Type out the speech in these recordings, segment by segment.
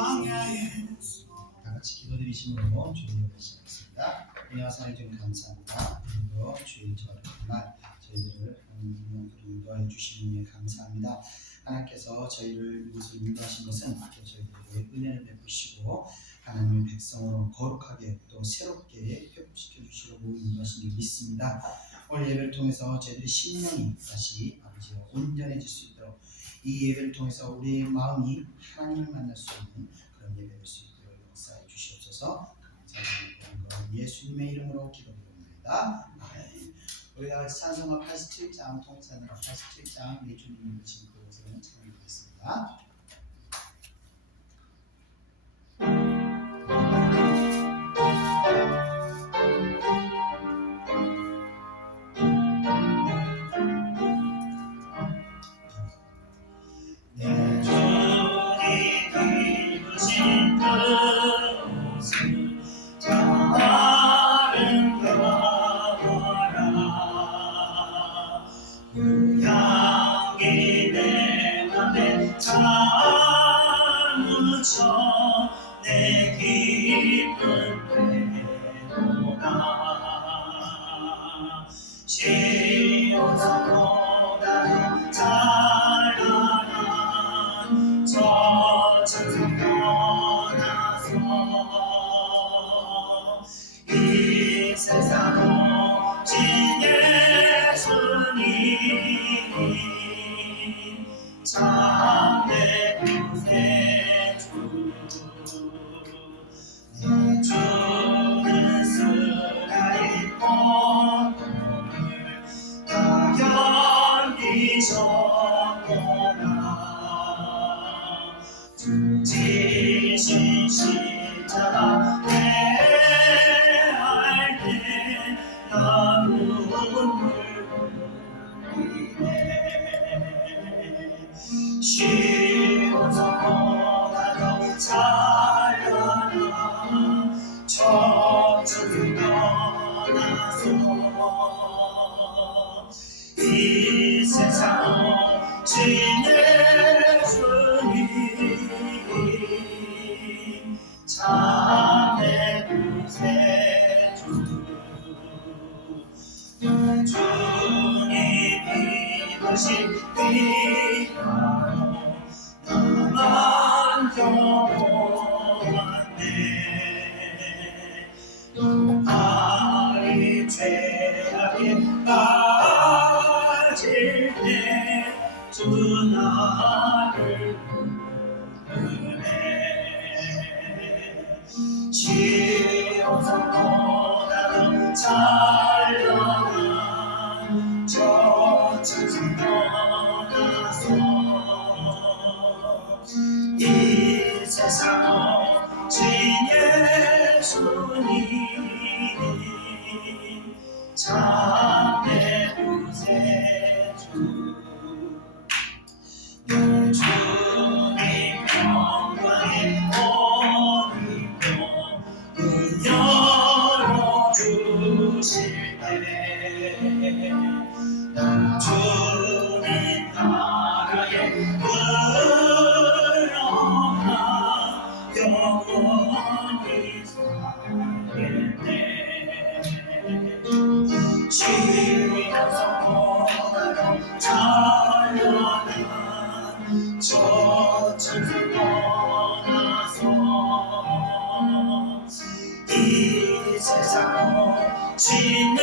다 같이 기도드리심으로 주의 시작하겠습니다. 은혜와 사랑에 좀 감사합니다. 오늘도 주의 저를 날 저희들을 하나님 인도해 주시는 데 감사합니다. 하나님께서 저희를 이곳을 인도하신 것은 저희들에게 은혜를 베푸시고 하나님의 백성으로 거룩하게 또 새롭게 회복시켜 주시려고 인도하신 줄 믿습니다. 오늘 예배를 통해서 저희들의 심령이 다시 아버지와 온전해질 수 있도록 이 예배를 통해서 우리의 마음이 하나님을 만날 수 있는 그런 예배를 할 수 있도록 역사해 주시옵소서. 감사드리는 예수님의 이름으로 기도드립니다. 아멘. 우리가 찬송가 87장 통찬으로 87장 예수님이 주신 그곳에는 찬양하겠습니다. 내 기쁜 배로가 시온산보다 찬란한 저 천상 떠나서 이 세상 오신 예수님 참내 구세주 내 주는 수가 있고 다 견디셨구나 지신 십자가 대할 때 나 눈물 흘리네 시온산보다 더 찬란한 저 천상 떠나서 이 세상 오신 예수님 참내 구세주 주님이 보신 빛으로 나만 겨워왔네 아이 죄악에 빠질 때 주 나를 부르네 시온산보다 더 찬란한 저 천상 떠나서 이 세상 오신 예수님 참내 구세주 주님 영광에 오니고 문 열어주실 때 주님 나라에 들어가 영원히 살겠네 시온산보다 더 찬란한 저 천상 떠나서 이 세상 오신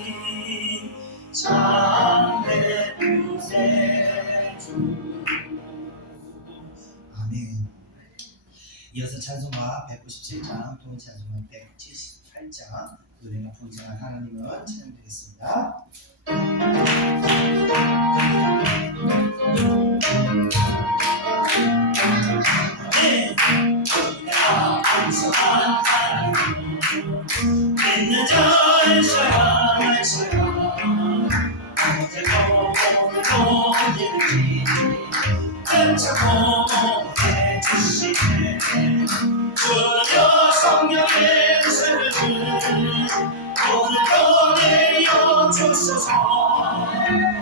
예수님 참내 구세주 아멘. 이어서 찬송가 197장 또 찬송가 178장 노래가 풍성한 하나님을 찬양드리겠습니다. 풍성한 하나님 믿는 자에서야 날서야 어제도 오늘도 언제든지 괜찮고 해주시네 주여 성령의 은혜를 오늘도 내려주소서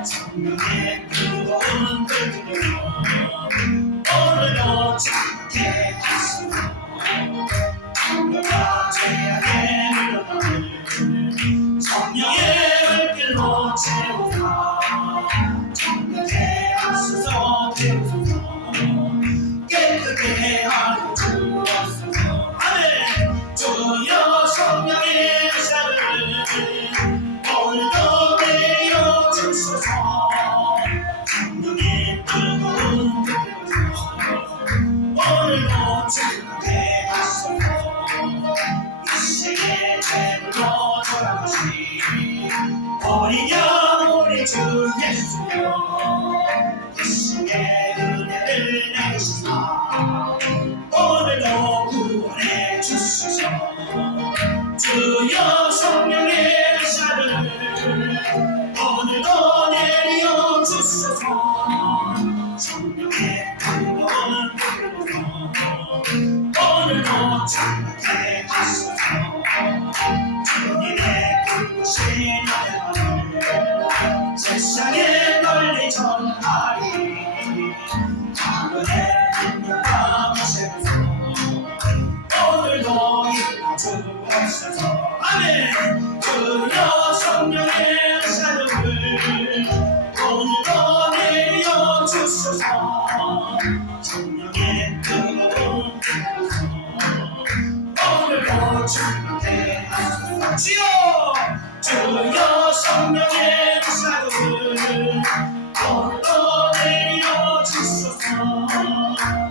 성령의 뜨거운 불길로 청결케 하소서 태우소서 깨끗게 하여 주옵소서 아멘 주여 성령의 샤를 오늘도 내려 주소서 성령의 뜨거운 불로서 오늘도 즐겁게 하소서 이 시에 제물로 돌아가신 어린 양 우리 주 예수여 예수의 은혜를 내리시사 오늘도 구원해 주소서 주여 성령의 샤를 오늘도 내려 주소서 성령의 뜨거운 불로서 오늘도 즐겁게 하소서 주님의 불구신 나를 세상에 널리 전하리 하늘의 능력과 모세로서 오늘도 일러 주옵소서 아멘 주여 성령의 샤를 오늘도 내려 주소서 성령의 뜨거운 불로서 오늘도 즐겁게 하소서 주여 성령의 샤를 오늘도 내려 주소서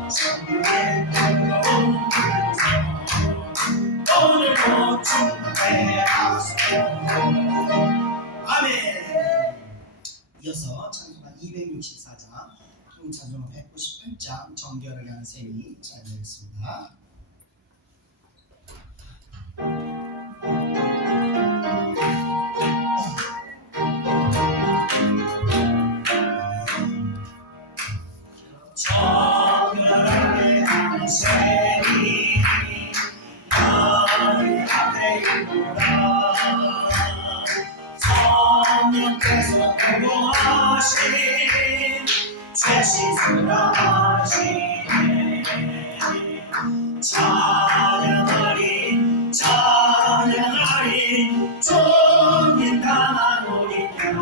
성령의 뜨거운 불로서 오늘도 즐겁게 하소서 아멘. 이어서 찬송가 264장, 찬송가 198장 정결하게 하는 셈이 찬양되겠습니다. 정결하게 하는 셈이 나의 앞에 있노라 성령께서 보고하신 죄 씻으라 하시네 찬양하리 찬양하리 주님 당하노니라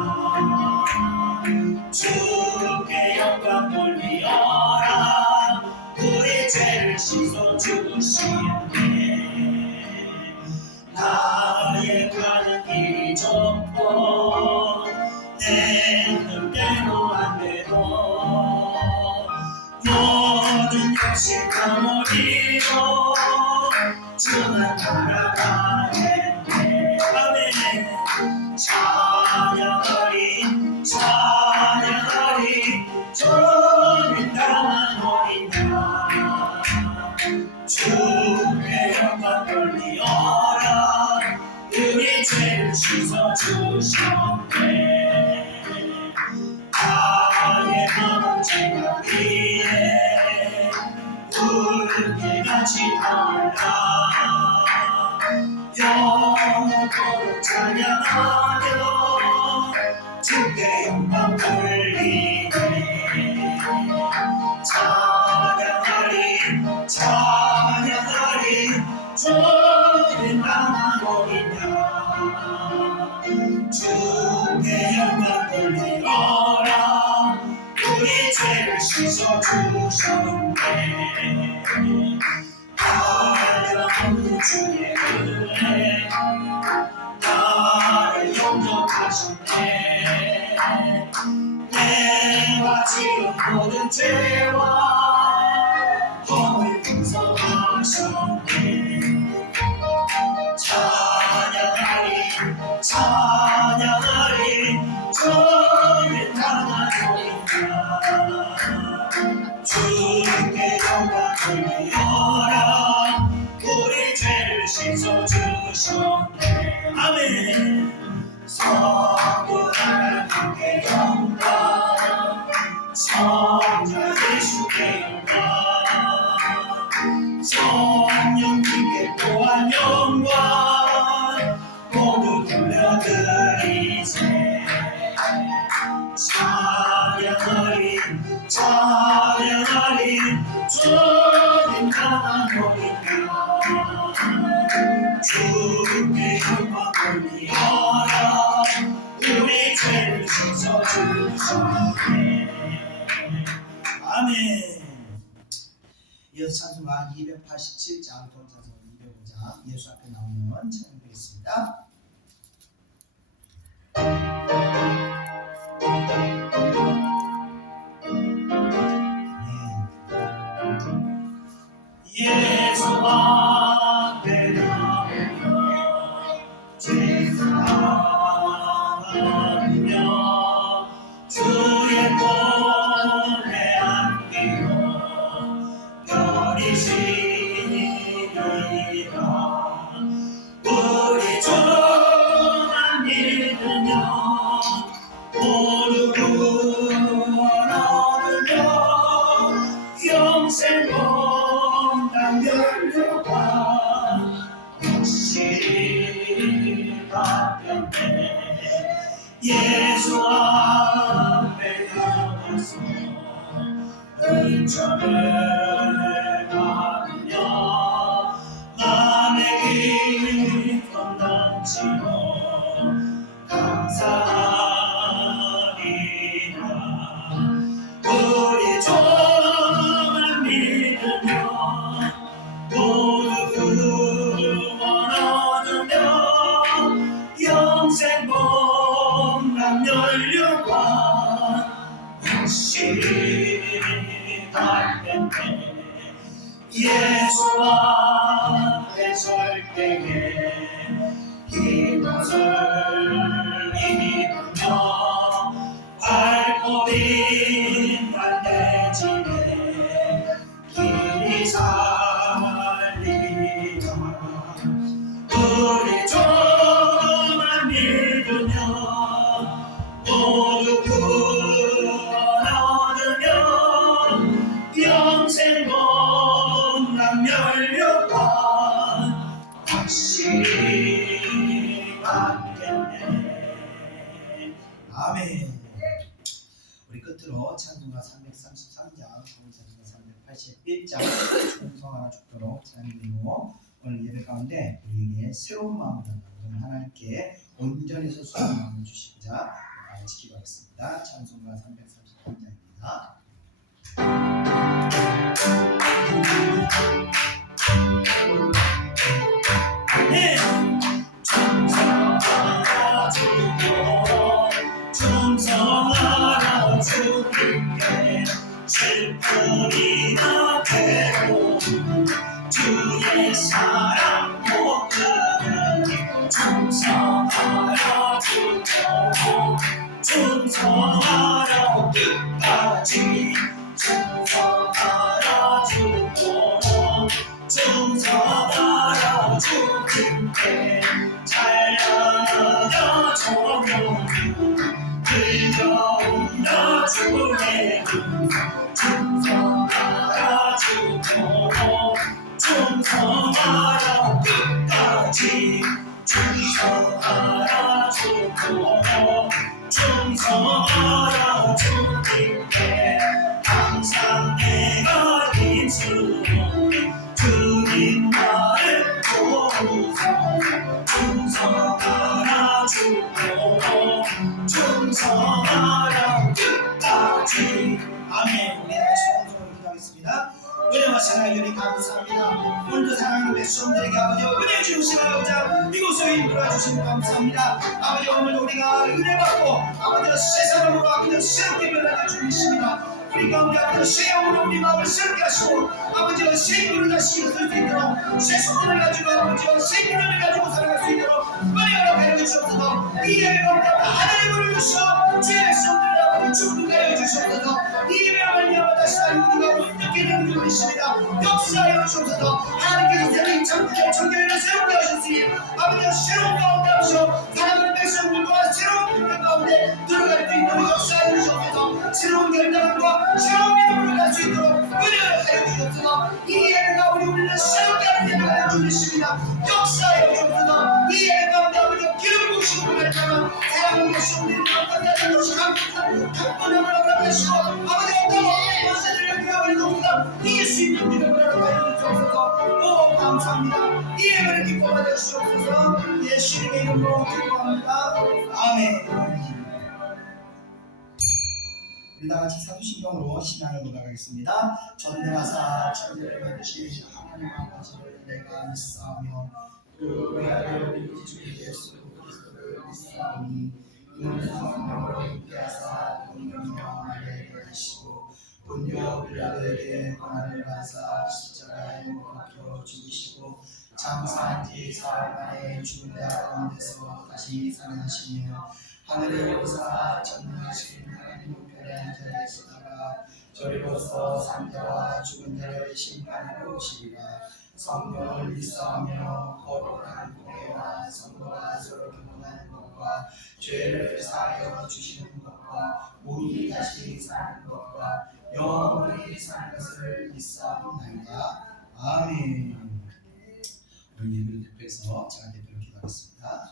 주께 영광 돌리어라 우리 죄를 씻어주시네 나의 가는 길이 좁고 내 뜻대로 안 돼도 모든 욕심 버리고 주만 따라가네 아멘 찬양하리 찬양하리 주님 당하노니라 주의 영광 돌리어라 우리 죄를 씻어주셨네 나의 마음 제가 위에 붉게같이 타올라 영원토록 찬양하며 주께 영광 돌리네 찬양하리 찬양하리 주님 당하노니라 주께 영광 돌리어라 우리 죄를 씻어주셨네 하나님 주의 은혜 나를 용서하셨네 내가 지은 모든 죄와 범을 용서하셨네 찬양하리 찬양하리 주님 당하노니라 주께 영광 돌리어라 우리 죄를 씻어주셨네 아멘 성부 하나님께 영광 성자 예수께 영광 성령님께 또한 영광 모두 돌려드리세 찬양하리 찬양하리 주님 당하노니라 주께 영광 돌리어라 우리 죄를 씻어주시네 아멘. 이어서 찬송가 287장 동사서 205장 예수 앞에 나오면 찬양드리겠습니다. 예수 앞에 나오며 제사하며 주의 손에 안기고 버리시리라. 우리 주만 믿으면 모두 구원 얻으며 영생 본당 열려가 확실히 바뀌었네. 예수 앞에 나가서 은총을 받으며 맘의 기쁨 넘치고 감사하리라. 우리 주만 믿으며 모두 구원 얻으며 영생 본당 열려가 확실히 바뀌었네. 예수 앞에 설 때에 이것을 입으며 알코올인 반대집에 길이 살리라. 우리 주만 믿으며 모두 구원 얻으며 영생 본당 열려가 확실히 바뀌었네. 아멘. 우리 끝으로 찬송가 333장, 찬송가 381장 충성하라 죽도록 찬양드리고 오늘 예배 가운데 우리에게 새로운 마음을 받는 하나님께 온전히 소수한 마음을 주시자 지키고 하겠습니다. 찬송가 333장입니다. 네. 충성하라 주고 충성하라 주님께 슬픔이나 괴로움 주의 사랑 못 끊으니 충성하라 주고 충성하라 끝까지 충성하라 주고 충성하라 주님께 찬양하여 조명을 들려온다 주의 충성하라 주고 충성하라 끝까지 충성하라 주고 충성하라 주님께 항상 내가 힘쓰고 주님 나를 도우소서 충성하라 주고 충성하라 끝까지. 아멘. 우리 하나님 성성을 기도하겠습니다. 은혜와 사랑을 주님 감사합니다. 오늘도 사랑하는 백성들에게 아버지 은혜 주시고 아버지 이곳을 이끌어 주시니 감사합니다. 아버지 오늘도 우리가 은혜 받고 아버지 새 사람으로 아버지 새롭게 변화될 주님이십니다. 우리 가운데 아버지 새 영으로 우리 마음을 새롭게 하시고 아버지 새 힘을 다시 일어설 수 있도록 새 소원을 가지고 아버지 새 기념을 가지고 살아갈 수 있도록 은혜로 가려 주시옵소서. 이 예배 가운데 하나님을 주시어 주의 백성들을 아버지 충분 가려 주시옵소서. 이 예배를 말미암아 다시 우리가 온전히 되는 주님이십니다. 역사하여 주옵소서. 하나님께서 새로운 창조의 청결을 새롭게 하셨으니 아버지 새로운 가운데 하시어 사랑하는 백성들과 새로운 분들 가운데 들어갈 수 있도록 역사하여 주옵소서. 새로운 결단과 새로운 믿음으로 갈 수 있도록 은혜를 하여 주옵소서. 이 예배가 우리를 새롭게 하는 예배가 하여 주십니다. 역사하여 주옵소서. 이 예배 가운데 아버지 기름 부으시고 그랬다가 사랑하는 백성들이 나타나는 것이 강건함을 허락하시고 아버지 어떤 권세들을 비워버리옵소서. 이길 수 있는 믿음을 허락하여 주옵소서. 오 감사합니다. 이 예배를 기뻐하여 주옵소서. 예수님의 이름으로 기도합니다. 아멘. 우리 다 같이 사도신경으로 신앙을 올라가겠습니다. 전능하사 천지를 만드신 하나님 아버지를 내가 믿사오며 그 외아들 우리 주 예수 그리스도를 믿사오니 이는 성령으로 잉태하사 동명령 마리아에게 하시고 본교 빌라도에게 고난을 받으사 십자가에 못 박혀 죽으시고 장사한 지 사흘 만에 죽은 자 가운데서 다시 살아나시며 하늘에 오르사 전능하신 하나님 우편에 앉아 계시다가 저리로서 산자와 죽은 자를 심판하러 오시리라. 성령을 믿사오며 거룩한 공예와 성도가 서로 교통하는 것과 죄를 사하여 주시는 것과 몸이 다시 사는 것과 영원히 사는 것을 믿사옵나이다. 아멘. 오늘 예배를 대표해서 제가 대표로 기도하겠습니다.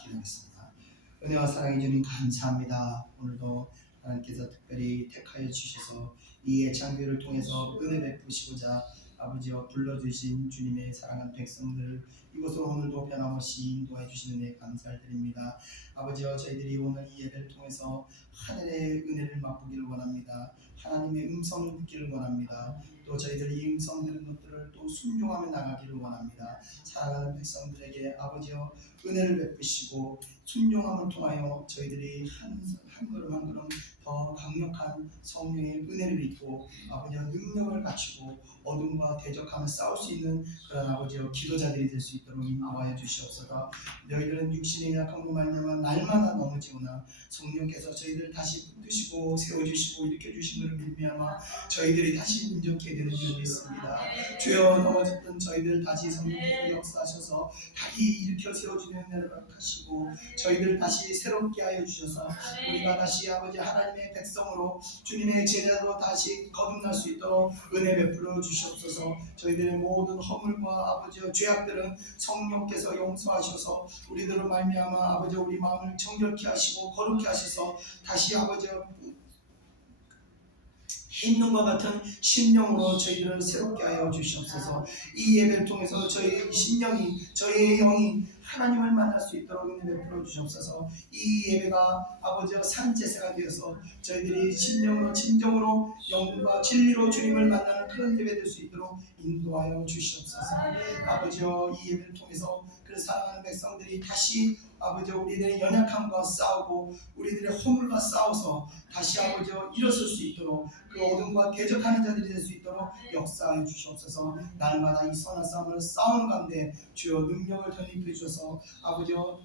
은혜와 사랑해 주님 감사합니다. 오늘도 하나님께서 특별히 택하여 주셔서 이 예창교회를 통해서 은혜 베푸시고자 아버지와 불러주신 주님의 사랑하는 백성들 이곳으로 오늘도 변함없이 인도해 주시는 은혜 감사를 드립니다. 아버지와 저희들이 오늘 이 예배를 통해서 하늘의 은혜를 맛보기를 원합니다. 하나님의 음성을 듣기를 원합니다. 또 저희들이 이 음성 들은 것들을 또 순종하며 나가기를 원합니다. 사랑하는 백성들에게 아버지여 은혜를 베푸시고 순종함을 통하여 저희들이 한 걸음 한 걸음 더 강력한 성령의 은혜를 입고 아버지여 능력을 갖추고 어둠과 대적하며 싸울 수 있는 그런 아버지여 기도자들이 될 수 있도록 인도하여 주시옵소서. 너희들은 육신의 약함으로 말미암아 날마다 넘어지구나 성령께서 저희들을 다시 붙드시고 세워주시고 일으켜주심으로 말미암아 저희들이 다시 운전케 되는 줄 믿습니다. 주여 넘어졌던 저희들 다시 성령께서 역사하셔서 다시 일으켜 세워주는 은혜를 허락하시고 저희들 다시 새롭게 하여 주셔서 우리가 다시 아버지 하나님의 백성으로 주님의 제자로 다시 거듭날 수 있도록 은혜 베풀어 주시옵소서. 저희들의 모든 허물과 아버지의 죄악들은 성령께서 용서하셔서 우리들을 말미암아 아버지 우리 마음을 정결케 하시고 거룩케 하셔서 다시 아버지 흰눈과 같은 심령으로 저희들을 새롭게 하여 주시옵소서. 이 예배를 통해서 저희의 심령이 저희의 영이 하나님을 만날 수 있도록 은혜 베풀어 주시옵소서. 이 예배가 아버지와 산제사가 되어서 저희들이 심령으로 진정으로 영과 진리로 주님을 만나는 그런 예배 될 수 있도록 인도하여 주시옵소서. 아버지여 이 예배를 통해서 그 사랑하는 백성들이 다시 아버지여 우리들의 연약함과 싸우고 우리들의 허물과 싸워서 다시 아버지여 일어설 수 있도록 그 어둠과 대적하는 자들이 될 수 있도록 역사하여 주시옵소서. 날마다 이 선한 싸움을 싸우는 가운데 주여 능력을 덧입혀 주셔서 아버지여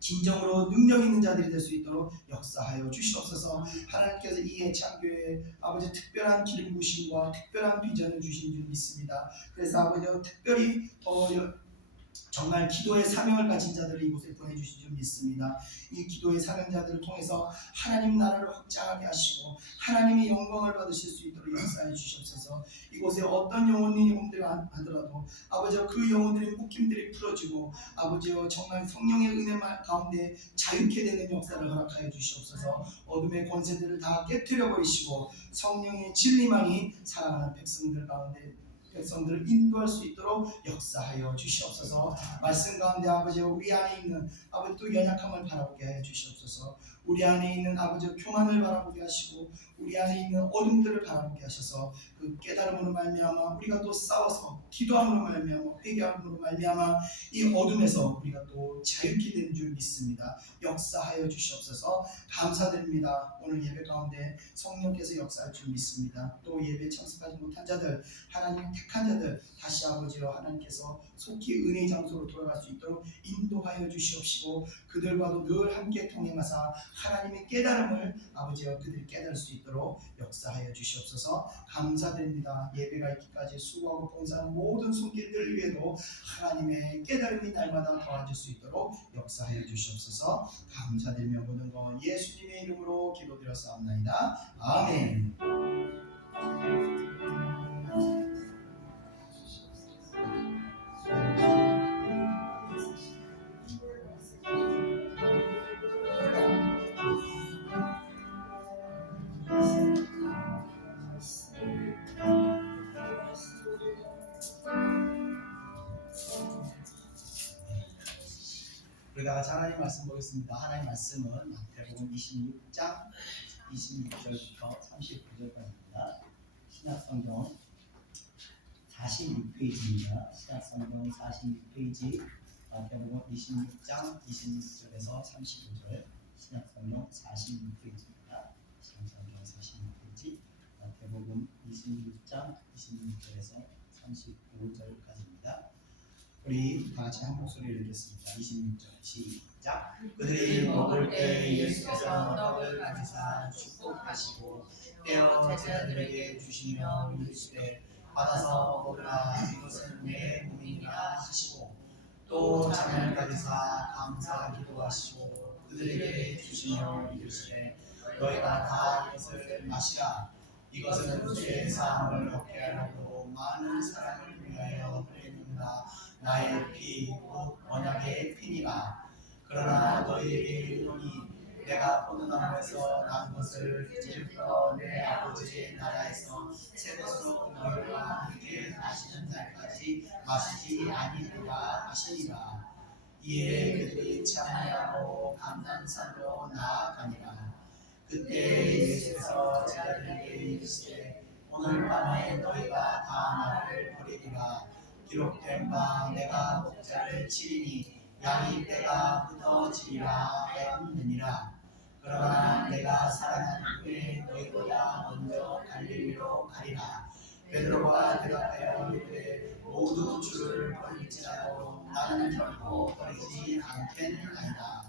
진정으로 능력 있는 자들이 될 수 있도록 역사하여 주시옵소서. 하나님께서 이 예창교회에 아버지 특별한 기름 부심과 특별한 비전을 주신 줄 믿습니다. 그래서 아버지여 특별히 더 정말 기도의 사명을 가진 자들을 이곳에 보내주신 줄 믿습니다. 이 기도의 사명자들을 통해서 하나님 나라를 확장하게 하시고 하나님의 영광을 받으실 수 있도록 역사해 주시옵소서. 이곳에 어떤 영혼들이 하더라도 아버지여 그 영혼들의 묶임들이 풀어지고 아버지여 정말 성령의 은혜 가운데 자유케 되는 역사를 허락하여 주시옵소서. 어둠의 권세들을 다 깨뜨려 버리시고 성령의 진리만이 사랑하는 백성들 가운데 백성들을 인도할 수 있도록 역사하여 주시옵소서. 말씀 가운데 아버지 우리 안에 있는 아버지 또 연약함을 바라보게 하여 주시옵소서. 우리 안에 있는 아버지 교만을 바라보게 하시고 우리 안에 있는 어둠들을 바라보게 하셔서 그 깨달음으로 말미암아 우리가 또 싸워서 기도함으로 말미암아 회개함으로 말미암아 이 어둠에서 우리가 또 자유케 되는 줄 믿습니다. 역사하여 주시옵소서. 감사드립니다. 오늘 예배 가운데 성령께서 역사할 줄 믿습니다. 또 예배 참석하지 못한 자들 하나님 택한 자들 다시 아버지여 하나님께서 속히 은혜의 장소로 돌아갈 수 있도록 인도하여 주시옵시고 그들과도 늘 함께 통행하사 하나님의 깨달음을 아버지여 그들이 깨달을 수 있도록 역사하여 주시옵소서. 감사드립니다. 예배가 있기까지 수고하고 봉사하는 모든 손길들 위에도 하나님의 깨달음이 날마다 더해질 수 있도록 역사하여 주시옵소서. 감사드리며 모든 것 예수님의 이름으로 기도드렸사옵나이다. 아멘. 우리가 하나님 말씀 보겠습니다. 하나님 말씀은 마태복음 26장 26절부터 39절까지입니다. 신약성경 46페이지입니다. 신약성경 46페이지 마태복음 26장 26절에서 35절. 신약성경 46페이지입니다. 신약성경 46페이지 마태복음 26장 26절에서 35절까지입니다. 우리 다 같이 한 목소리를 읽겠습니다. 26절 시작. 그들이 먹을 때 예수께서 떡을 가지사 축복하시고 떼어 제자들에게 주시며 이르시되 받아서 먹으라, 이것은 내 몸이니라 하시고 또 잔을 가지사 감사 기도하시고 그들에게 주시며 이르시되 너희가 다 이것을 마시라, 이것은 죄 사함을 얻게 하려고 많은 사람을 위하여 흘리는다. 나의 피 곧 언약의 피니라. 그러나 너희에게 이르노니 내가 포도나무에서 난 것을 이제부터 내 아버지의 나라에서 새 것으로 너희와 함께 하시는 날까지 마시지 아니리라 하시니라. 이에 그들이 참여하고 감난산으로 나아가니라. 그때 예수께서 제자들에게 이르시되 오늘 밤에 너희가 다 나를 버리리라. 기록된 바 내가 목자를 치리니 양이 떼가 흩어지리라 하였느니라. 그러나 내가 살아난 후에 너희보다 먼저 갈릴리로 가리라. 베드로가 대답하여 이르되 모두 주를 버릴지라도 나는 결코 버리지 않겠나이다.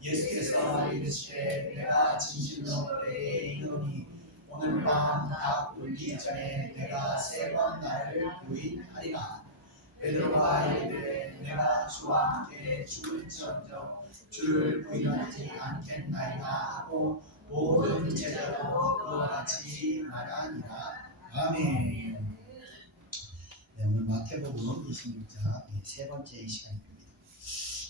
예수께서 이르시되 내가 진실로 너희에게 이르노니 오늘 밤 닭 울기 전에 내가 세 번 나를 부인하리라. 베드로가 이르되 내가 주와 함께 죽을지언정 주를 부인하지 않겠나이다 하고 모든 제자도 그와 같이 말하니라. 아멘. 네, 오늘 마태복음 26장 세 번째 시간입니다.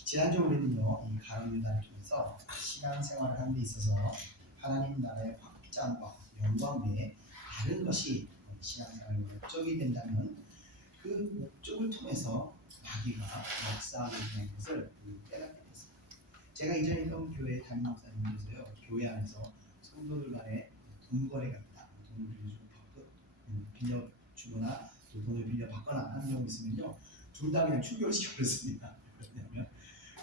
지난주 우리는요, 이 가룟 유다를 통해서 신앙생활을 하는 데 있어서 하나님 나라의 확장과 영광 외에 다른 것이 신앙생활의 목적이 된다면 그 목적을 통해서 마귀가 역사하게 되는 것을 깨닫게 됐습니다. 제가 이전에 있던 교회 담임 목사님께서요, 교회 안에서 성도들 간에 돈 거래가 있다, 돈을 빌려주거나 또 돈을 빌려 받거나 하는 경우 있으면요, 둘 다 그냥 출교시켜버렸습니다. 왜냐하면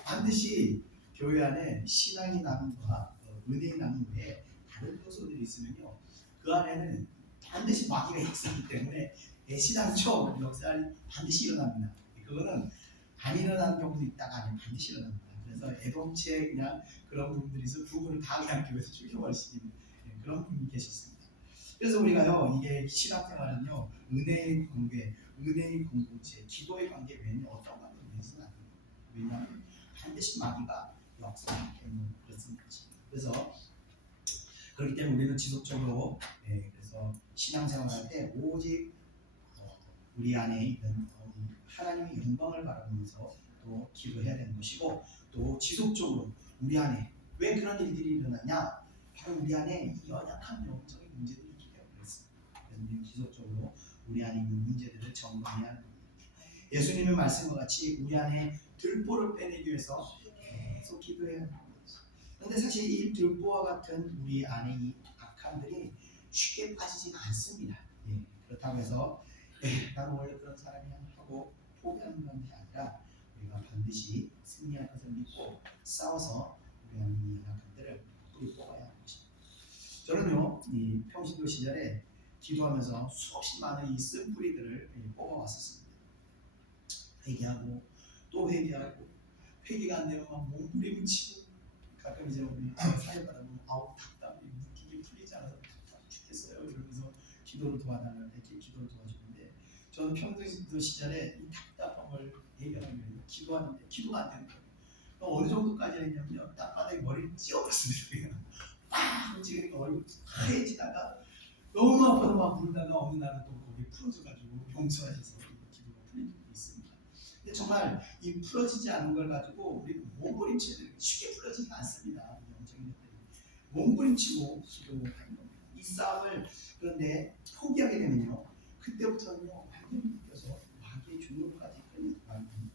반드시 교회 안에 신앙이 나눔과 은혜의 나눔 외에 다른 요소들이 있으면요, 그 안에는 반드시 마귀가 역사하기 때문에 신앙적 역사를 반드시 일어납니다. 그거는 안 일어나는 경우도 있다가 아니면 반드시 일어납니다. 그래서 애동치에 그냥 그런 분들이 있어 두 분을 다 그냥 교회에서 죽여버리시는 그런 분이 계셨습니다. 그래서 우리가요, 이게 신앙생활은요, 은혜의 관계, 은혜의 공동체, 기도의 관계 외에는 어떤 관계를 내서는 안 돼요. 왜냐하면 반드시 마귀가 역사하기 때문에 그렇습니다. 그래서 그렇기 때문에 우리는 지속적으로 그래서 신앙생활할 때 오직 우리 안에 있는 하나님의 영광을 바라보면서 또 기도해야 되는 것이고, 또 지속적으로 우리 안에 왜 그런 일들이 일어나냐, 바로 우리 안에 이 연약한 영적인 문제들이 있기 때문에 그렇습니다. 그래서 우리는 지속적으로 우리 안에 있는 문제들을 점검해야 합니다. 예수님의 말씀과 같이 우리 안에 들보를 빼내기 위해서 계속 기도해야 합니다. 그런데 사실 이 들보와 같은 우리 안에 이 악함들이 쉽게 빠지지가 않습니다. 그렇다고 해서 나는 원래 그런 사람이야 하고 포기하는 것이 아니라 우리가 반드시 승리할 것을 믿고 싸워서 우리 안에 이 악함들을 뿌리 뽑아야 하는 것입니다. 저는요, 이 평신도 시절에 기도하면서 수없이 많은 이 쓴뿌리들을 뽑아왔었습니다. 회개하고 또 회개하고, 회개가 안 되면 막 몸부림을 치고, 가끔 이제 우리 사회받아 보면 아우 답답해, 묶이기 풀리지 않아서 답답 죽겠어요 이러면서 기도를 도와달라고 이렇게 기도를 도와주는데, 저는 평신도 시절에 이 답답함을 해결하기 위해서 기도하는데 기도가 안 되는 거예요. 어느 정도까지 했냐면요, 땅바닥에 머리를 찧어버렸습니다. 막 찍으니까 얼굴이 하얘지다가 너무 아파서 막 울다가 어느 날은 또 거기 풀어져가지고 용서하셔서 기도가 풀린 적이 있습니다. 근데 정말 이 풀어지지 않은 걸 가지고 우리는 몸부림치는 쉽게 풀어지지 않습니다. 영적인 것들이 몸부림치고 기도하는 겁니다. 이 싸움을 그런데 포기하게 되면요, 그때부터는요 완전히 묶여서 마귀의 종로까지 끌려가는 겁니다.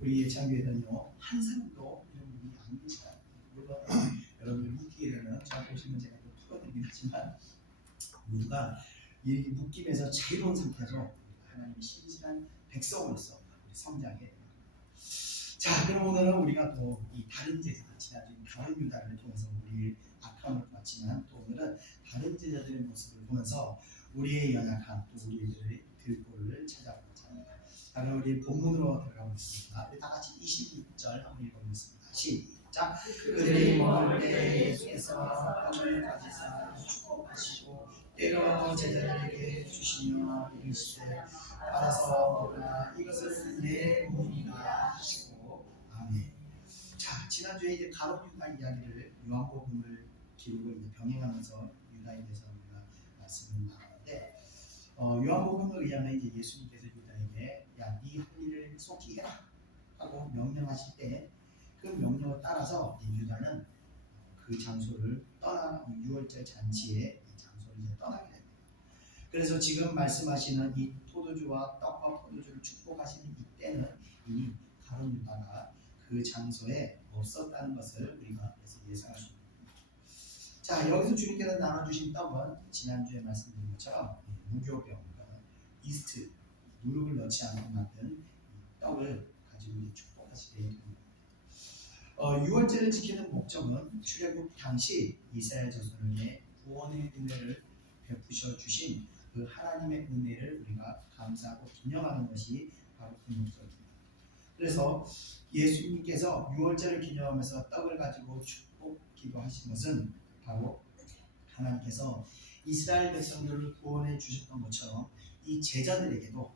우리 예찬교회는요 한 사람도 이런 분이 안 계시다. 물론 여러분들 묶이게 되면 저 보시면 제가 보이긴 하지만 모두가 이 묶임에서 자유로운 상태에서 하나님의 신실한 백성으로서 성장해 됩니다. 자, 그럼 오늘은 우리가 또 이 다른 제자, 지난주 다른 유다를 통해서 우리 악함을 봤지만 또 오늘은 다른 제자들의 모습을 보면서 우리의 연약함, 또 우리들의 들보를 찾아보고자 합니다. 자, 그럼 우리 본문으로 들어가 보겠습니다. 우리 다 같이 26절 한번 읽어보겠습니다. 시작. 그들이 먹을 때 예수께서 떡을 가지사 축복하시고 때려 제자들에게 주시며 이르시되 받아서 먹으라 이것은 내 몸이라 하시고 아멘. 자, 지난주에 이제 가룟 유다 이야기를 요한복음을 기록을 이제 병행하면서 유다에 대해서 우리가 말씀을 나눴는데 요한복음에 의하면 이제 예수님께서 유다에게 야, 네 할 일을 속히 해라 하고 명령하실 때 그 명령을 따라서 유다는 그 장소를 떠나 유월절 잔치에 이 장소를 이제 떠나게 됩니다. 그래서 지금 말씀하시는 이 포도주와 떡과 포도주를 축복하시는 이때는 이미 가룟 유다가 그 장소에 없었다는 것을 우리가 그래서 예상할 수 있습니다. 자, 여기서 주님께서 나눠주신 떡은 지난주에 말씀드린 것처럼 무교병, 그러니까 이스트, 누룩을 넣지 않고 만든 이 떡을 가지고 이제 축복하시게 됩니다. 유월절을 지키는 목적은 출애굽 당시 이스라엘 자손에게 구원의 은혜를 베푸셔 주신 그 하나님의 은혜를 우리가 감사하고 기념하는 것이 바로 그 목적입니다. 그래서 예수님께서 유월절을 기념하면서 떡을 가지고 축복 기도하신 것은 바로 하나님께서 이스라엘 백성들을 구원해 주셨던 것처럼 이 제자들에게도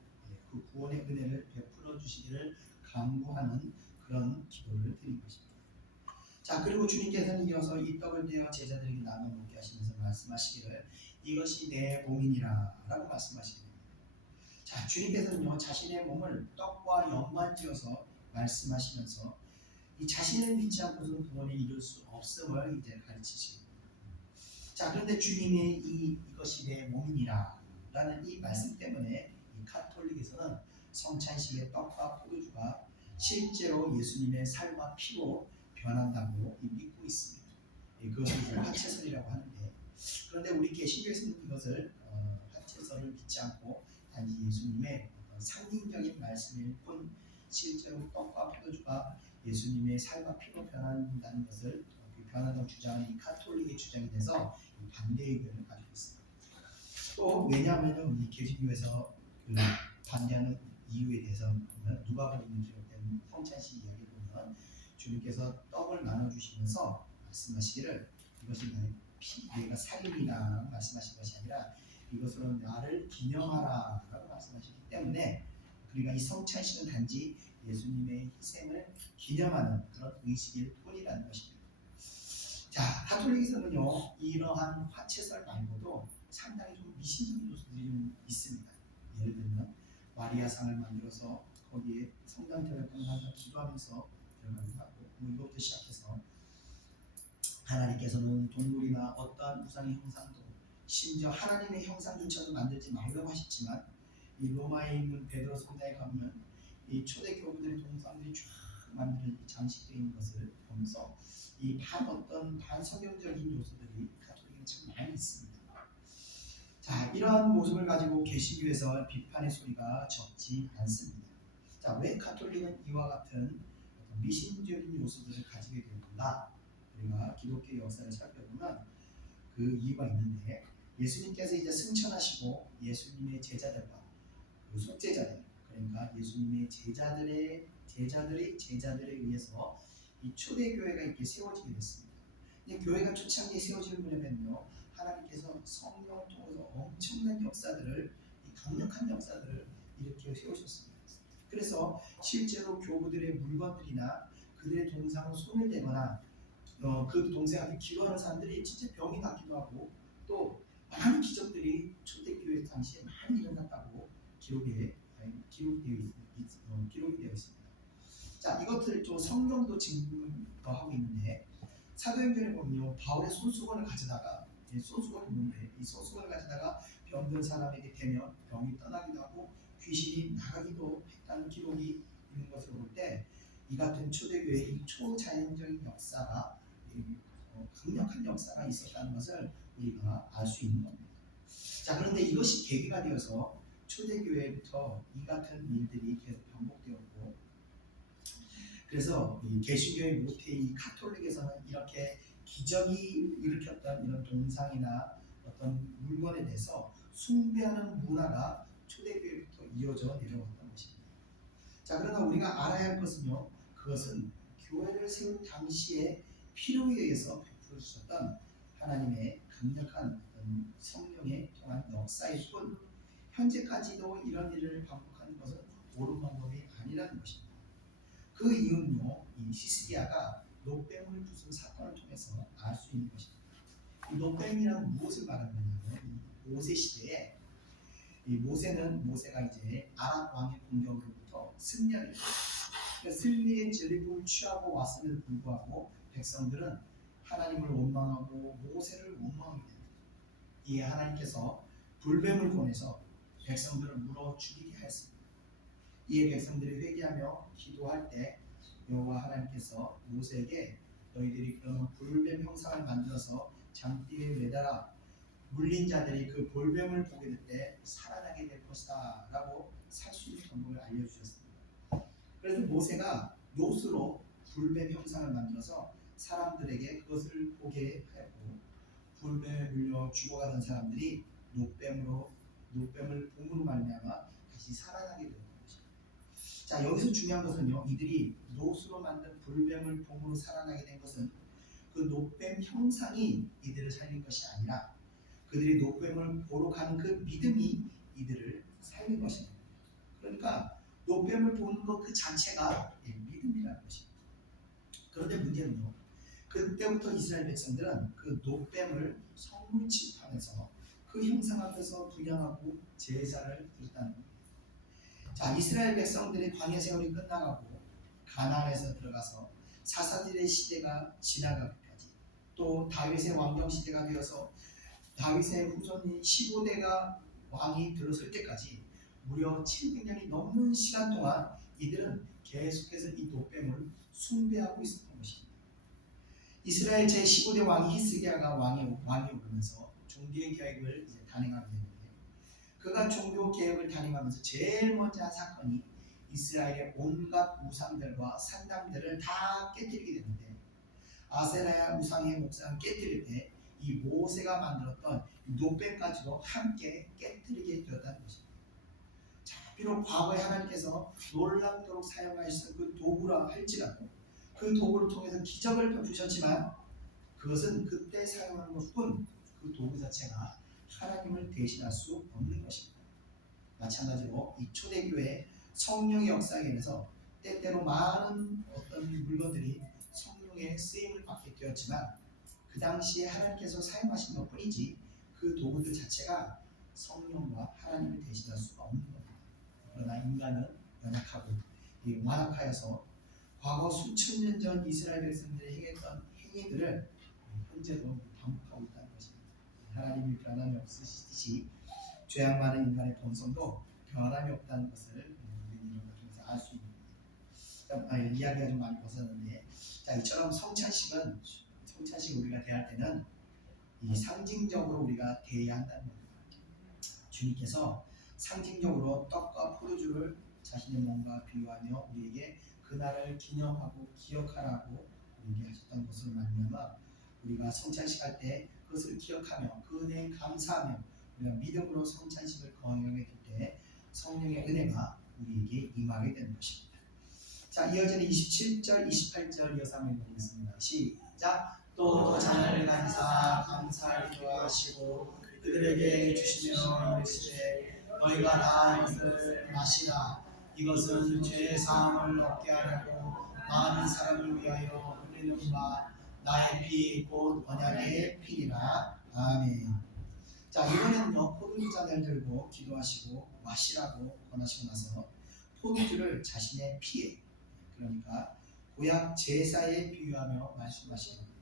그 구원의 은혜를 베풀어 주시기를 간구하는 그런 기도를 드린 것입니다. 자, 그리고 주님께서는 이어서 이 떡을 떼어 제자들에게 나눠 먹게 하시면서 말씀하시기를 이것이 내 몸이니라 라고 말씀하시게 됩니다. 자, 주님께서는요 자신의 몸을 떡과 연관지어서 말씀하시면서 이 자신을 믿지 않고서는 구원에 이룰 수 없음을 이제 가르치시고, 자, 그런데 주님의 이것이 내 몸이니라 라는 이 말씀 때문에 이 가톨릭에서는 성찬식의 떡과 포도주가 실제로 예수님의 살과 피로 변한다고 믿고 있습니다. 그것을 이제 화채설이라고 하는데, 그런데 우리 개신교에서는 이것을 화채설을 믿지 않고 단지 예수님의 상징적인 말씀일 뿐 실제로 떡과 포도주가 예수님의 살과 피로 변한다는 것을 변한다고 주장하는 이 가톨릭의 주장에 대해서 반대 의견을 가지고 있습니다. 또 왜냐하면 우리 개신교에서 그 반대하는 이유에 대해서 보면 누가복음에 기록된 성찬식 이야기를 보면 주님께서 떡을 나눠주시면서 말씀하시기를 이것이 나의 피, 내가 살인이라 말씀하신 것이 아니라 이것으로 나를 기념하라 라고 말씀하시기 때문에, 그러니까 이 성찬식은 단지 예수님의 희생을 기념하는 그런 의식일 뿐이라는 것입니다. 자, 가톨릭에서는요 이러한 화채설 말고도 상당히 좀 미신적인 요소들이 좀 있습니다. 예를 들면 마리아상을 만들어서 거기에 성당절에 항상 기도하면서 들어가기도 하고, 이것부터 시작해서 하나님께서는 동물이나 어떠한 우상의 형상도 심지어 하나님의 형상조차도 만들지 말라고 하셨지만 이 로마에 있는 베드로 성당에 가면 이 초대교부들의 동상들이 쫙 만들어진 장식되어 있는 것을 보면서 이 반성경적인 요소들이 가톨릭에 참 많이 있습니다. 자, 이러한 모습을 가지고 개신교에서 비판의 소리가 적지 않습니다. 자, 왜 가톨릭은 이와 같은 미신적인 요소들을 가지게 되는가? 우리가 기독교 역사를 살펴보면 그 이유가 있는데, 예수님께서 이제 승천하시고 예수님의 제자들과 그 속제자들, 그러니까 예수님의 제자들의 제자들에 의해서 이 초대교회가 이렇게 세워지게 됐습니다. 이 교회가 초창기에 세워지는 거냐면요, 하나님께서 성령을 통해서 엄청난 역사들을, 이 강력한 역사들을 이렇게 세우셨습니다. 그래서 실제로 교부들의 물건들이나 그들의 동상을 손을 대거나 그 동생한테 기도하는 사람들이 진짜 병이 낫기도 하고, 또 많은 기적들이 초대교회 당시에 많이 일어났다고 기록되어 있습니다. 자, 이것들을 또 성경도 증거하고 있는데, 사도행전에 보면요 바울의 손수건을 가져다가 이 손수건을 가져다가 병든 사람에게 대면 병이 떠나기도 하고 귀신이 나가기도 했다는 기록이 있는 것을 볼 때, 이 같은 초대교회의 초자연적인 역사가 강력한 역사가 있었다는 것을 우리가 알 수 있는 겁니다. 자, 그런데 이것이 계기가 되어서 초대교회부터 이 같은 일들이 계속 반복되었고, 그래서 이 개신교의 모태이 카톨릭에서는 이렇게 기적이 일으켰던 이런 동상이나 어떤 물건에 대해서 숭배하는 문화가 초대교회부터 이어져 내려왔던 것입니다. 자, 그러나 우리가 알아야 할 것은요, 그것은 교회를 세운 당시에 필요에 의해서 베풀어 주셨던 하나님의 강력한 어떤 성령의 통한 역사일 뿐, 현재까지도 이런 일을 반복하는 것은 옳은 방법이 아니라는 것입니다. 그 이유는요, 이 시스기야가 노뱀을 부순 사건을 통해서 알 수 있는 것입니다. 이 노뱀이란 무엇을 말하는 거냐면, 이 모세 시대에 이 모세가 이제 아람 왕의 공격으로부터 승리하게 됩니다. 그러니까 승리의 전리품을 취하고 왔음에도 불구하고 백성들은 하나님을 원망하고 모세를 원망하게 됩니다. 이에 하나님께서 불뱀을 보내서 백성들을 물어 죽이게 하였습니다. 이에 백성들이 회개하며 기도할 때 여호와 하나님께서 모세에게 너희들이 그러면 불뱀 형상을 만들어서 장대에 매달아 물린 자들이 그 볼뱀을 보게 될 때 살아나게 될 것이다 라고 살 수 있는 방법을 알려주셨습니다. 그래서 모세가 노스로 불뱀 형상을 만들어서 사람들에게 그것을 보게 하였고, 불뱀에 물려 죽어가던 사람들이 노뱀을 봄으로 말미암아 다시 살아나게 되는 것입니다. 자, 여기서 중요한 것은요, 이들이 노스로 만든 불뱀을 봄으로 살아나게 된 것은 그 노뱀 형상이 이들을 살린 것이 아니라 그들이 노뱀을 보러 가는 그 믿음이 이들을 살린 것입니다. 그러니까 노뱀을 보는 것 그 자체가 믿음이라는 것입니다. 그런데 문제는요, 그때부터 이스라엘 백성들은 그 노뱀을 성물 취급하면서 그 형상 앞에서 분양하고 제사를 드렸다는 겁니다. 자, 이스라엘 백성들의 광야 세월이 끝나가고 가나안에서 들어가서 사사들의 시대가 지나가기까지, 또 다윗의 왕정 시대가 되어서 다윗의 후손인 15대가 왕이 들어설 때까지 무려 700년이 넘는 시간 동안 이들은 계속해서 이 노뱀을 숭배하고 있었던 것입니다. 이스라엘 제15대 왕이 히스기야가 왕이 오르면서 종교의 개혁을 이제 단행하게 되는데, 그가 종교 개혁을 단행하면서 제일 먼저 한 사건이 이스라엘의 온갖 우상들과 산당들을 다 깨뜨리게 되는데, 아세라야 우상의 목상을 깨뜨릴 때 이 모세가 만들었던 노뱀까지도 함께 깨뜨리게 되었다는 것입니다. 자, 비록 과거에 하나님께서 놀랍도록 사용하셨던 그 도구라 할지라도 그 도구를 통해서 기적을 베푸셨지만 그것은 그때 사용하는 것뿐 그 도구 자체가 하나님을 대신할 수 없는 것입니다. 마찬가지로 이 초대교회 성령의 역사에 대해서 때때로 많은 어떤 물건들이 성령의 쓰임을 받게 되었지만 그 당시에 하나님께서 사용하신 것뿐이지 그 도구들 자체가 성령과 하나님을 대신할 수가 없는 겁니다. 그러나 인간은 연약하고 완악하여서 과거 수천 년 전 이스라엘 백성들이 행했던 행위들을 현재도 반복하고 있다는 것입니다. 하나님이 변함이 없으시듯이 죄악 많은 인간의 본성도 변함이 없다는 것을 우리는 이런 걸 통해서 알 수 있는 겁니다. 이야기가 좀 많이 벗었는데, 자, 이처럼 성찬식 우리가 대할 때는 이 상징적으로 우리가 대해야 한다는 겁니다. 주님께서 상징적으로 떡과 포도주를 자신의 몸과 비유하며 우리에게 그날을 기념하고 기억하라고 우리에게 하셨던 것으로 말미암아 우리가 성찬식 할 때 그것을 기억하며 그 은혜에 감사하며 우리가 믿음으로 성찬식을 거행하게 될 때 성령의 은혜가 우리에게 임하게 되는 것입니다. 자, 이어지는 27절, 28절 이어서 한번 읽겠습니다. 시작. 또 잔을 가지사 감사를 기도하시고 그들에게 주시며 이르시되 너희가 다 이것을 마시라. 이것은 죄 사함을 얻게 하려고 많은 사람을 위하여 흘리는 바 나의 피 곧 언약의 피니라. 아멘. 자, 이번에는요, 포도주 잔을 들고 기도하시고 마시라고 권하시고 나서 포도주를 자신의 피에, 그러니까 구약 제사에 비유하며 말씀하시는 겁니다.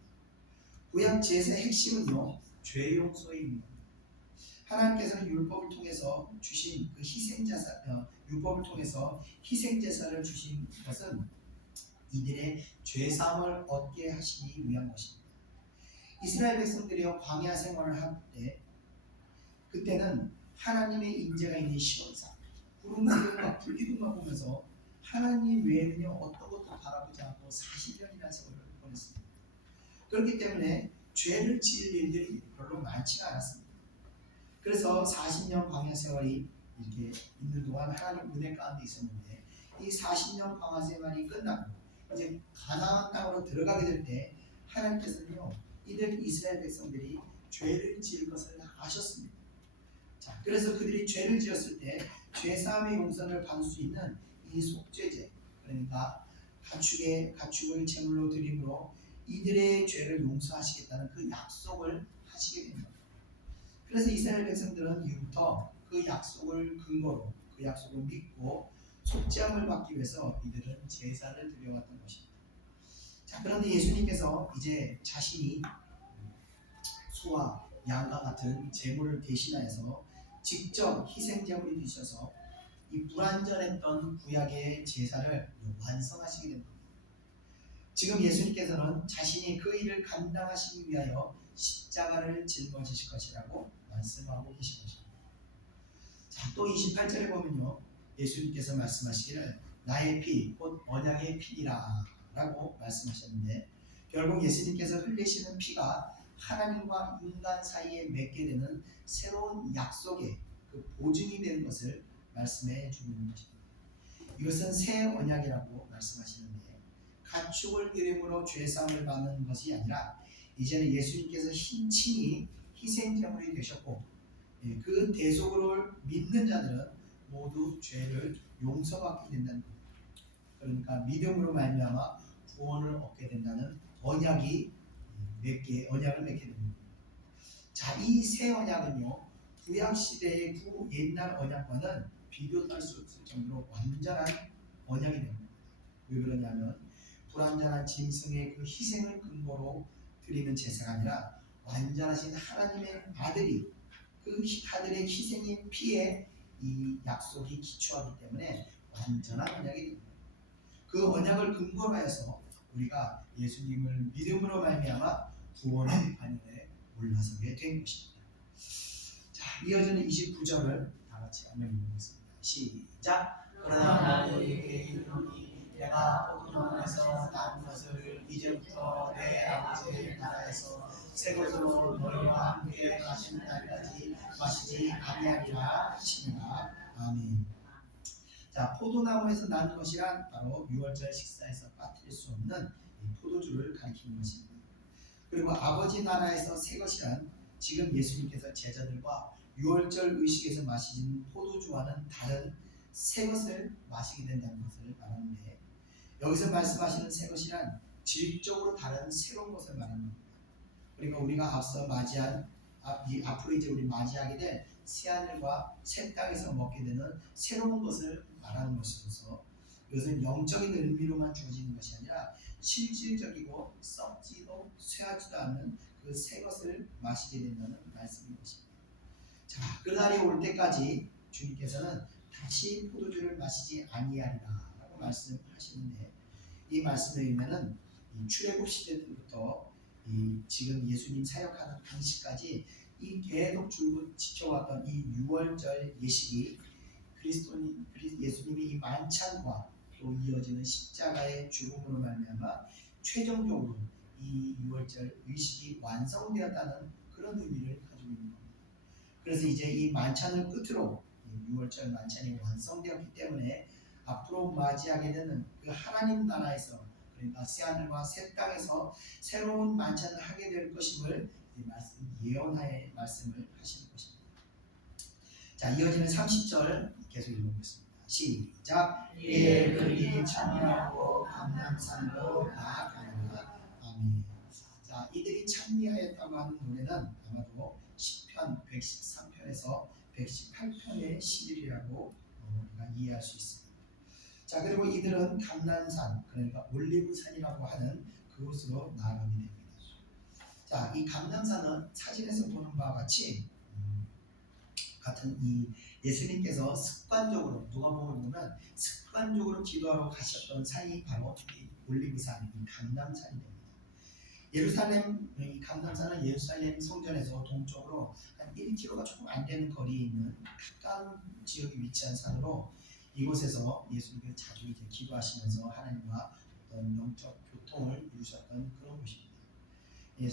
구약 제사의 핵심은요, 죄 용서입니다. 하나님께서는 율법을 통해서 주신 그 율법을 통해서 희생제사를 주신 것은 이들의 죄 사함을 얻게 하시기 위한 것입니다. 이스라엘 백성들이요 광야 생활을 할 때 그때는 하나님의 인재가 있는 시온산 구름기둥과 불기둥만 보면서 하나님 외에는요 어떤 것도 바라보지 않고 40년이라는 세월을 보냈습니다. 그렇기 때문에 죄를 지을 일들이 별로 많지가 않았습니다. 그래서 40년 광야 세월이 이렇게 있는 동안 하나님 은혜 가운데 있었는데 이 40년 광야 생활이 끝나고 이제 가나안 땅으로 들어가게 될 때 하나님께서는요 이들 이스라엘 백성들이 죄를 지을 것을 아셨습니다. 자, 그래서 그들이 죄를 지었을 때 죄사함의 용서를 받을 수 있는 이 속죄제, 그러니까 가축을 제물로 드림으로 이들의 죄를 용서하시겠다는 그 약속을 하시게 됩니다. 그래서 이스라엘 백성들은 이후부터 그 약속을 근거로 그 약속을 믿고 속죄함을 받기 위해서 이들은 제사를 드려왔던 것입니다. 자, 그런데 예수님께서 이제 자신이 소와 양과 같은 제물을 대신하여서 직접 희생제물이 되셔서 이 불완전했던 구약의 제사를 완성하시게 됩니다. 지금 예수님께서는 자신이 그 일을 감당하시기 위하여 십자가를 짊어지실 것이라고 말씀하고 계신 것입니다. 자, 또 28절에 보면요 예수님께서 말씀하시기를 나의 피 곧 언약의 피니라 라고 말씀하셨는데 결국 예수님께서 흘리시는 피가 하나님과 인간 사이에 맺게 되는 새로운 약속의 그 보증이 되는 것을 말씀해 주는 것입니다. 이것은 새 언약이라고 말씀하시는데 가축을 기름으로 죄사함을 받는 것이 아니라 이제는 예수님께서 친히 희생제물이 되셨고 그 대속을 믿는 자들은 모두 죄를 용서받게 된다는 것. 그러니까 믿음으로 말미암아 구원을 얻게 된다는 언약을 맺게 됩니다. 자, 이 새 언약은요 구약 시대의 옛날 언약과는 비교도 할 수 없을 정도로 완전한 언약이 됩니다. 왜 그러냐면 불완전한 짐승의 그 희생을 근거로 드리는 제사가 아니라 완전하신 하나님의 아들이 그 아들의 희생의 피에 이 약속이 기초하기 때문에 완전한 언약이 됩니다. 그 언약을 근거로 해서 우리가 예수님을 믿음으로 말미암아 구원의 반열에 올라서게 된 것입니다. 자, 이어지는 29절을 다 같이 한번 읽어보겠습니다. 시작. 그러나 너희에게 이르노니 내가 포도나무에서 난 것을 이제부터 내 아버지의 나라에서 새 것으로 너희와 함께 마시는 날까지 마시지 아니하리라 하시니라. 아멘. 자, 포도나무에서 난 것이란 바로 유월절 식사에서 빠뜨릴 수 없는 이 포도주를 가리키는 것입니다. 그리고 아버지 나라에서 새 것이란 지금 예수님께서 제자들과 유월절 의식에서 마시는 포도주와는 다른 새 것을 마시게 된다는 것을 말하는데 여기서 말씀하시는 새 것이란 질적으로 다른 새로운 것을 말하는 겁니다. 그러니까 우리가 앞서 앞으로 이제 우리 맞이하게 될 새하늘과 새 땅에서 먹게 되는 새로운 것을 말하는 것이어서 이것은 영적인 의미로만 주어지는 것이 아니라 실질적이고 썩지도 쇠하지도 않는 그 새 것을 마시게 된다는 말씀인 것입니다. 자, 그 날이 올 때까지 주님께서는 다시 포도주를 마시지 아니하리라 라고 말씀하시는데 이 말씀에 의하면은 출애굽 시대 때부터 지금 예수님 사역하는 당시까지 이 계속 줄곧 지켜왔던 이 유월절 예식이 예수님이 이 만찬과 또 이어지는 십자가의 죽음으로 말미암아 최종적으로 이 유월절 의식이 완성되었다는 그런 의미를 가지고 있는 겁니다. 그래서 이제 이 만찬을 끝으로 유월절 만찬이 완성되었기 때문에 앞으로 맞이하게 되는 그 하나님 나라에서 그러니까 새하늘과 새 땅에서 새로운 만찬을 하게 될 것임을 예언하에 말씀을 하시는 것입니다. 자, 이어지는 30절 계속 읽어보겠습니다. 시작. 이에 그들이 찬미하고 감람산으로 나아가니라. 아멘. 자, 이들이 찬미하였다고 하는 노래는 아마도 시편 113편에서 118편의 시들이라고 우리가 이해할 수 있습니다. 자, 그리고 이들은 감람산 그러니까 올리브산이라고 하는 그곳으로 나아가게 됩니다. 자, 이 감람산은 사진에서 보는 바와 같은 이 예수님께서 습관적으로 누가복음을 보면 습관적으로 기도하러 가셨던 산이 바로 이 올리브산, 이 감람산이 됩니다. 예루살렘 이 감람산은 예루살렘 성전에서 동쪽으로 한 1km가 조금 안 되는 거리에 있는 가까운 지역에 위치한 산으로 이곳에서 예수님께서 자주 이제 기도하시면서 하나님과 어떤 영적 교통을 이루셨던 그런 곳입니다.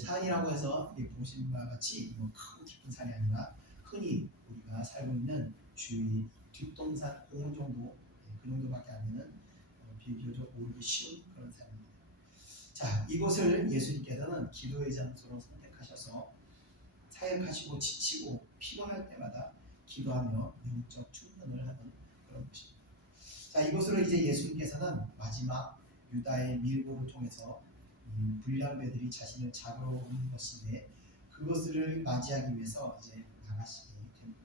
산이라고 해서 보신 바와 같이 크고 깊은 산이 아니라 흔히 우리가 살고 있는 주위 뒷동산 공원 정도 그 정도밖에 안 되는 비교적 오르기 쉬운 그런 산입니다. 자, 이곳을 예수님께서는 기도의 장소로 선택하셔서 사역하시고 지치고 피곤할 때마다 기도하며 영적 충전을 하는 그런 곳입니다. 자, 이곳으로 이제 예수님께서는 마지막 유다의 밀고를 통해서 불량배들이 자신을 잡으러 오는 것인데 그것을 맞이하기 위해서 이제 나가시게 됩니다.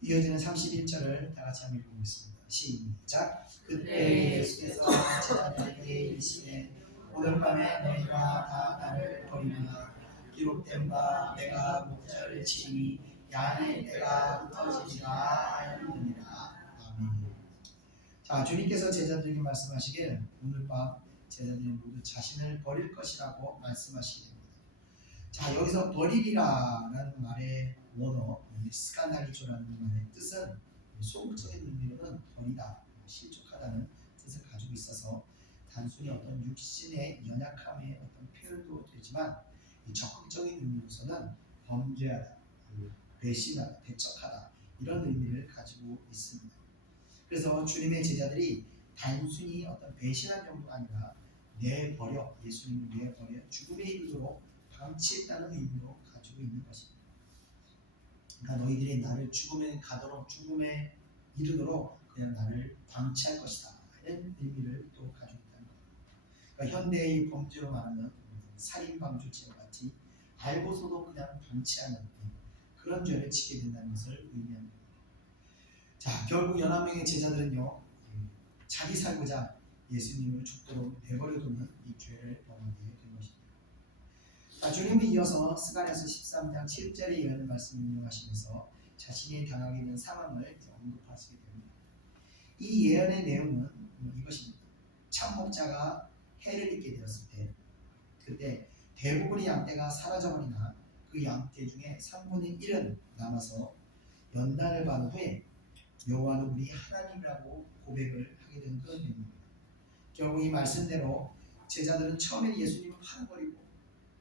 이어지는 31절을 다 같이 한번 읽어보겠습니다. 시작. 그때 예수께서 제자들에게 이르시되 오늘 밤에 너희가 다 나를 버리느냐 기록된 바 내가 목자를 치니 양의 떼가 흩어지리라 하였느니라. 아멘. 자, 주님께서 제자들에게 말씀하시길 오늘 밤 제자들이 모두 자신을 버릴 것이라고 말씀하시게 됩니다. 자, 여기서 버리리라라는 말의 원어 스칸달리조라는 말의 뜻은 소극적인 의미로는 버리다, 실족하다는 뜻을 가지고 있어서 단순히 어떤 육신의 연약함의 어떤 표현도 되지만 이 적극적인 의미로서는 범죄하다, 배신하다, 배척하다 이런 의미를 가지고 있습니다. 그래서 주님의 제자들이 단순히 어떤 배신한 정도가 아니라 내버려, 예수님을 내버려 죽음에 이르도록 방치했다는 의미로 가지고 있는 것입니다. 그러니까 너희들이 나를 죽음에 가도록 죽음에 이르도록 그냥 나를 방치할 것이다 이런 의미를 또 가지고 있다는 거예요. 그러니까 현대의 범죄로 말하는 살인방조죄와 같이 알고서도 그냥 방치하는 그런 죄를 지게 된다는 것을 의미합니다. 자, 결국 11명의 제자들은요 자기 살고자 예수님을 죽도록 내버려두는 이 죄를 범하게 된 것입니다. 자, 주님이 이어서 스가랴서 13장 7절에 이하는 말씀을 인용하시면서 자신이 당하게 된 상황을 언급하시게 됩니다. 이 예언의 내용은 이것입니다. 참목자가 해를 입게 되었을 때 그때 대부분의 양떼가 사라져버리나 그 양떼 중에 3분의 1은 남아서 연단을 받은 후에 여호와는 우리 하나님이라고 고백을 하게 된 그런 내용입니다. 결국 이 말씀대로 제자들은 처음에 예수님을 팔아버리고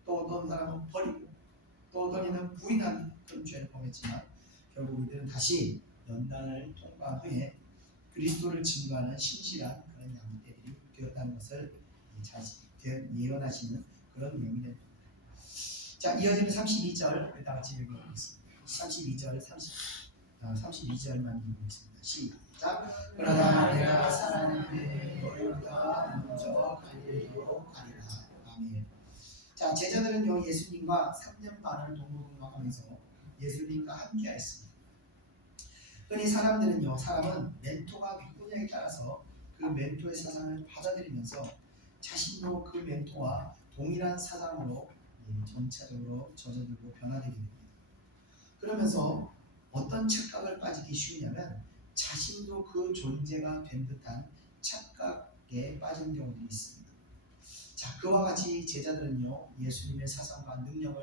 또 어떤 사람은 버리고 또 어떤 이는 부인하는 그런 죄를 범했지만 결국 이들은 다시 연단을 통과한 후에 그리스도를 증거하는 신실한 그런 양떼들이 되었다는 것을 예언하시는 그런 내용이 됩니다. 자, 이어지는 32절 다 같이 읽어보겠습니다. 32절만 읽어보겠습니다. 시작. 그러나 내가 살았는데 너희보다 먼저 갈릴리로 가리라. 아멘. 자, 제자들은요 예수님과 3년 반을 동고동락하면서 예수님과 함께하였습니다. 흔히 사람은 멘토가 누구냐에 따라서 그 멘토의 사상을 받아들이면서 자신도 그 멘토와 동일한 사상으로 전체적으로 젖어들고 변화되게 됩니다. 그러면서 어떤 착각을 빠지기 쉬우냐면 자신도 그 존재가 된 듯한 착각에 빠진 경우들이 있습니다. 자, 그와 같이 제자들은요 예수님의 사상과 능력을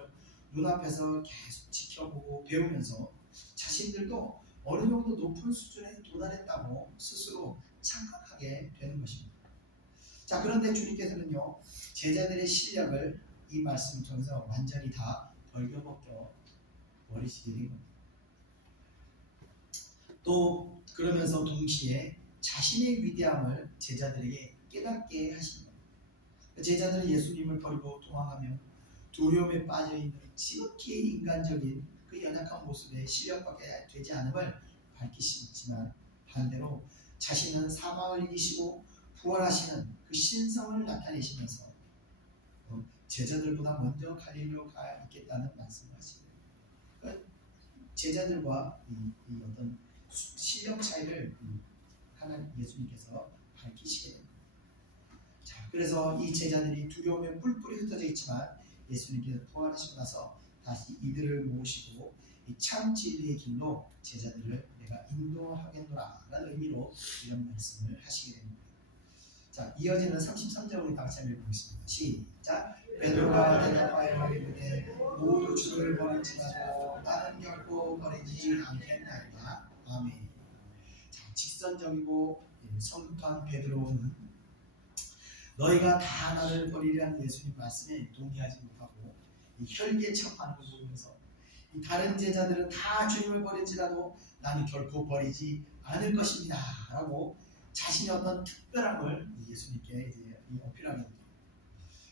눈앞에서 계속 지켜보고 배우면서 자신들도 어느 정도 높은 수준에 도달했다고 스스로 착각하게 되는 것입니다. 자, 그런데 주님께서는요 제자들의 실력을 이 말씀을 통해서 완전히 다 벌겨벗겨 버리시게 된 겁니다. 또 그러면서 동시에 자신의 위대함을 제자들에게 깨닫게 하신 겁니다. 제자들은 예수님을 버리고 도망하며 두려움에 빠져있는 지극히 인간적인 그 연약한 모습에 실력밖에 되지 않음을 밝히시지만 반대로 자신은 사망을 이기시고 부활하시는 그 신성을 나타내시면서 제자들보다 먼저 갈릴리로 가 있겠다는 말씀을 하시네요. 그러니까 제자들과 이 어떤 실력 차이를 하나님 예수님께서 밝히시게 됩니다. 자, 그래서 이 제자들이 두려움에 뿔뿔이 흩어져 있지만 예수님께서 부활하시고 나서 다시 이들을 모시고 이 참 진리의 길로 제자들을 내가 인도하겠노라 라는 의미로 이런 말씀을 하시게 됩니다. 자, 이어지는 33절을 다 같이 읽어보겠습니다. 시작. 베드로가 대답하여 이르되 모두 주를 버릴지라도 나는 결코 버리지 않겠나이다. 아멘. 자, 직선적이고 성급한 베드로는 너희가 다 나를 버리리라는 예수님 말씀에 동의하지 못하고 이 혈기차파는 걸 보면서 이 다른 제자들은 다 주님을 버릴지라도 나는 결코 버리지 않을 것입니다 라고 자신의 어떤 특별한 걸 예수님께 이제 어필하게 됩니다.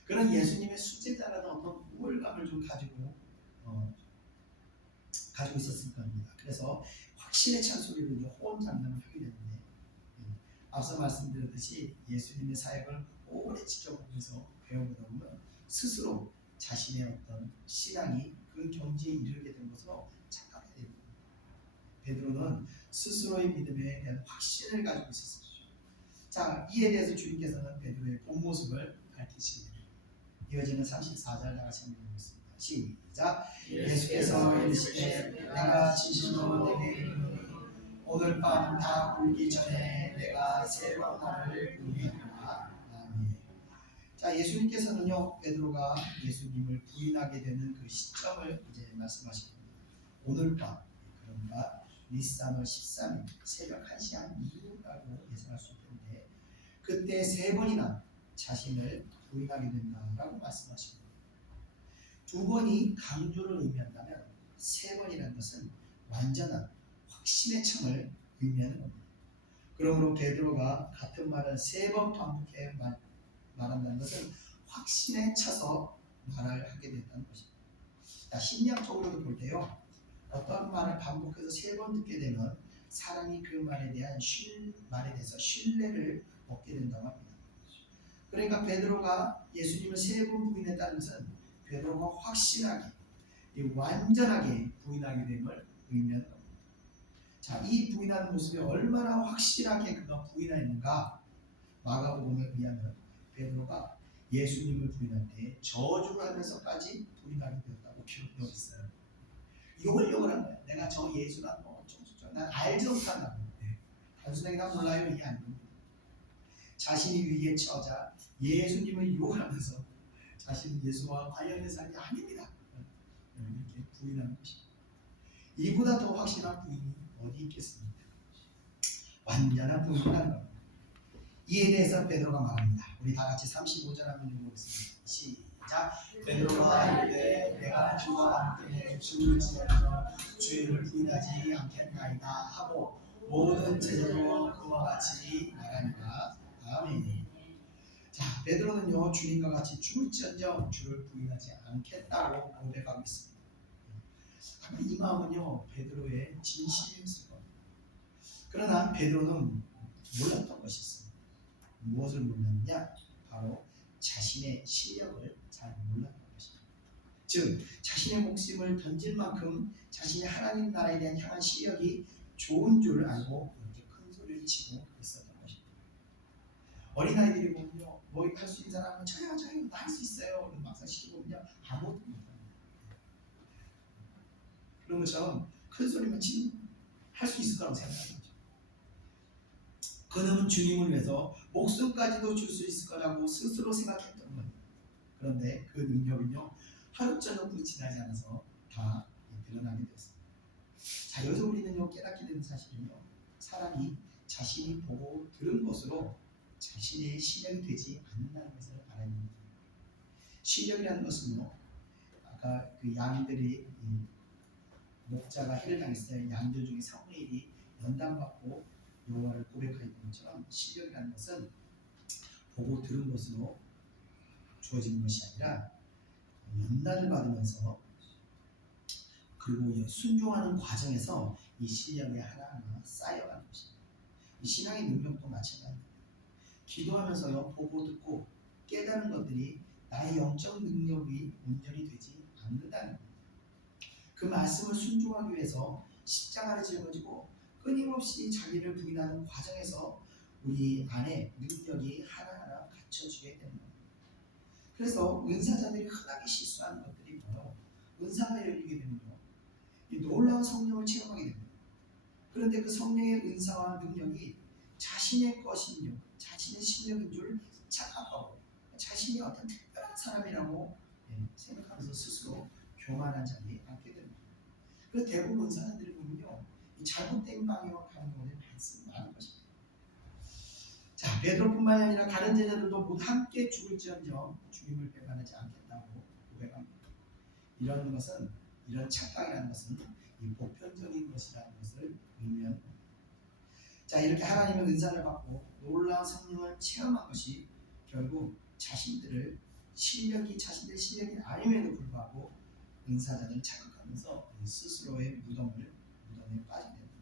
그런 예수님의 수제자라는 어떤 우월감을 좀 가지고 있었을 겁니다. 그래서 확신에 찬 소리로 이제 호언장담을 하게 되는데, 앞서 말씀드렸듯이 예수님의 사역을 오래 지켜보면서 배워보다 보면 스스로 자신의 어떤 신앙이 그 경지에 이르게 된 것으로 착각하게 됩니다. 베드로는 스스로의 믿음에 대한 확신을 가지고 있었습니다. 자, 이에 대해서 주님께서는 베드로의 본 모습을 밝히십니다. 이어지는 34절 다같이 읽어보겠습니다. 시작. 예수께서 이르시되 내가 진실로 내게 이르노니 오늘 밤 다 울기 전에 내가 세 번 나를 부인하리라. 아멘. 자, 예수님께서는요 베드로가 예수님을 부인하게 되는 그 시점을 이제 말씀하십니다. 오늘 밤, 그러니까 니스산월 13일 새벽 1시 이후라고 예상할 수 있는데 그때 세 번이나 자신을 부인하게 된다라고 말씀하십니다. 두 번이 강조를 의미한다면 세 번이라는 것은 완전한 확신의 참을 의미하는 겁니다. 그러므로 베드로가 같은 말을 세 번 반복해 말한다는 것은 확신에 차서 말을 하게 된다는 것입니다. 자, 심리학적으로도 볼 때요 어떤 말을 반복해서 세 번 듣게 되면 사람이 그 말에 대해서 신뢰를 얻게 된다고 합니다. 그러니까 베드로가 예수님을 세 번 부인했다는 것은 베드로가 확실하게 완전하게 부인하게 됨을 의미하는 겁니다. 자, 이 부인하는 모습이 얼마나 확실하게 그가 부인하였는가. 마가복음에 의하면 베드로가 예수님을 부인할 때 저주하면서까지 부인하게 되었다고 기록되어 있어요. 욕을 한 거야. 내가 저 예수란 난 알지 못한다고. 단순하게 난 몰라요 이게 아닙니다. 자신이 위기에 처하자 예수님을 욕하면서 자신은 예수와 관련된 사람이 아닙니다 이렇게 부인하는 것입니다. 이보다 더 확실한 부인이 어디 있겠습니까? 완전한 부인이라는 겁니다. 이에 대해서 베드로가 말합니다. 우리 다 같이 35절 한번 읽어보겠습니다. 시작. 베드로가 이르되 내가 주와 함께 죽을지언정 주를 부인하지 않겠나이다 하고 모든 제자도 그와 같이 말하니라. 아멘. 자, 베드로는요 주님과 같이 죽을지언정 주를 부인하지 않겠다고 고백하고 있습니다. 아마 이 마음은요 베드로의 진심이었을 겁니다. 그러나 베드로는 몰랐던 것이 있습니다. 무엇을 몰랐느냐? 바로 자신의 실력을 잘 몰랐던 것입니다. 즉 자신의 목숨을 던질 만큼 자신이 하나님 나라에 대한 향한 실력이 좋은 줄 알고 이렇게 큰 소리를 치고 있었던 것입니다. 어린아이들이 보면요 뭐 할 수 있는 사람은 저요 나 할 수 있어요 막상 시키고는요 아무것도 못합니다. 그런 것처럼 큰 소리만 치면 할 수 있을 거라고 생각하는 거죠. 그놈은 주님을 위해서 목숨까지도 줄 수 있을 거라고 스스로 생각했던 거예요. 그런데 그 능력은요 하루저녁도 지나지 않아서 다 드러나게 됐습니다. 자, 여기서 우리는요 깨닫게 되는 사실은요 사람이 자신이 보고 들은 것으로 자신의 실력이 되지 않는다는 것을 알아야 됩니다. 실력이라는 것은요 아까 그 양들이 목자가 해를 당했을 때 양들 중에 3분의 1이 연단받고 여호와를 고백하였던 것처럼 실력이라는 것은 보고 들은 것으로 주어지는 것이 아니라 연단을 받으면서 그리고 순종하는 과정에서 이 실력이 하나하나 쌓여가는 것입니다. 이 신앙의 능력도 마찬가지입니다. 기도하면서요 보고 듣고 깨달은 것들이 나의 영적 능력이 온전히 되지 않는다는 겁니다. 그 말씀을 순종하기 위해서 십자가를 짊어지고 끊임없이 자기를 부인하는 과정에서 우리 안에 능력이 하나하나 갖춰지게 되는 겁니다. 그래서 은사자들이 흔하게 실수하는 것들이 뭐예요? 은사가 열리게 되면요 이 놀라운 성령을 체험하게 됩니다. 그런데 그 성령의 은사와 능력이 자신의 것인 줄, 자신의 실력인 줄 착각하고 자신이 어떤 특별한 사람이라고 생각하면서 스스로 교만하지 않게 됩니다. 그래서 대부분 은사자들이 보면요, 이 잘못된 방향으로 가는 경우는 많은 것입니다. 자, 베드로뿐만 아니라 다른 제자들도 모두 함께 죽을지언정 주님을 배반하지 않겠다고 고백합니다. 이런 것은, 이런 착각이라는 것은 이 보편적인 것이라는 것을 의미합니다. 자, 이렇게 하나님의 은사를 받고 놀라운 성령을 체험한 것이 결국 자신들 실력이 아님에도 불구하고 은사자들을 자극하면서 스스로의 무덤에 빠지게 됩니다.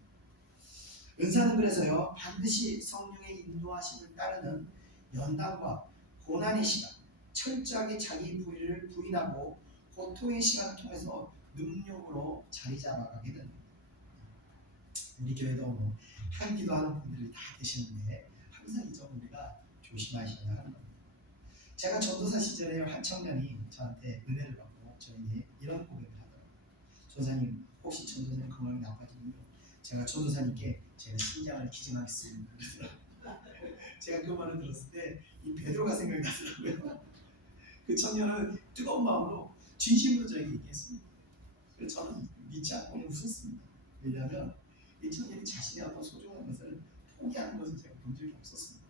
은사는 그래서요, 반드시 성령의 인도하심을 따르는 연단과 고난의 시간, 철저하게 자기 부위를 부인하고 고통의 시간을 통해서 능력으로 자리 잡아가게 됩니다. 우리 교회도 뭐 한기도 하는 분들이 다 계시는데 항상 이 점 우리가 조심하셔야 하는 겁니다. 제가 전도사 시절에 한 청년이 저한테 은혜를 받고 저에게 이런 고백을 하더라고요. 전도사님, 혹시 전도사님 건강이 나빠지면요, 제가 전도사님께 제가 신장을 기증하겠습니다. 제가 그 말을 들었을 때 이 베드로가 생각이 나더라고요. 그 청년은 뜨거운 마음으로 진심으로 저에게 얘기했습니다. 그래서 저는 믿지 않고 웃었습니다. 왜냐하면 이 청년이 자신의 어떤 소중한 것을 포기하는 것을 제가 본 적이 없었습니다.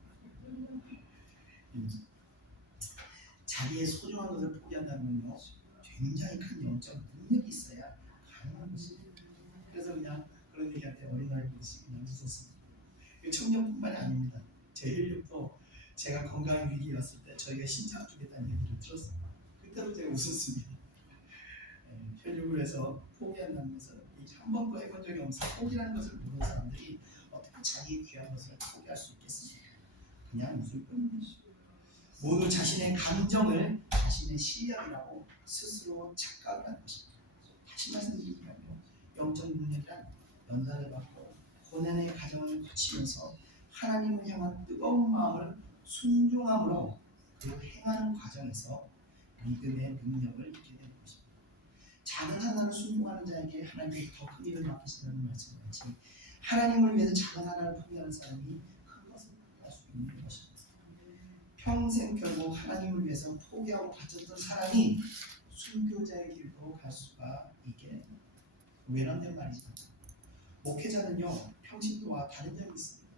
자기의 소중한 것을 포기한다는 건요, 굉장히 큰 영적 능력이 있어야 가능한 것입니다. 그래서 그냥 그런 얘기한테 어린아이 보듯이 그냥 웃었습니다. 청년뿐만이 아닙니다. 제 혈육도 제가 건강 위기에 왔을 때 저희가 신장 주겠다는 얘기를 들었습니다. 그때도 제가 웃었습니다. 혈육을 해서 포기한다는 것은 한 번도 해본 적이 없어 포기라는 것을 모르는 사람들이 어떻게 자기 귀한 것을 포기할 수 있겠습니까? 그냥 웃을 뿐입니다. 모두 자신의 감정을 자신의 실력이라고 스스로 착각을 하는 것입니다. 다시 말씀드리면요, 영적 능력이란 연단을 받고 고난의 과정을 거치면서 하나님을 향한 뜨거운 마음을 순종함으로 그 행하는 과정에서 믿음의 능력을 잊게 되는 것입니다. 작은 하나를 순종하는 자에게 하나님께서 더 큰 일을 맡기신다는 말씀을 같이 하나님을 위해서 작은 하나를 포기하는 사람이 큰 것을 할 수 있는 것입니다. 평생 결국 하나님을 위해서 포기하고 바쳤던 사람이 순교자의 길로 갈 수가 있게 됩니다. 외람된 말이지만 목회자는요, 평신도와 다른 점이 있습니다.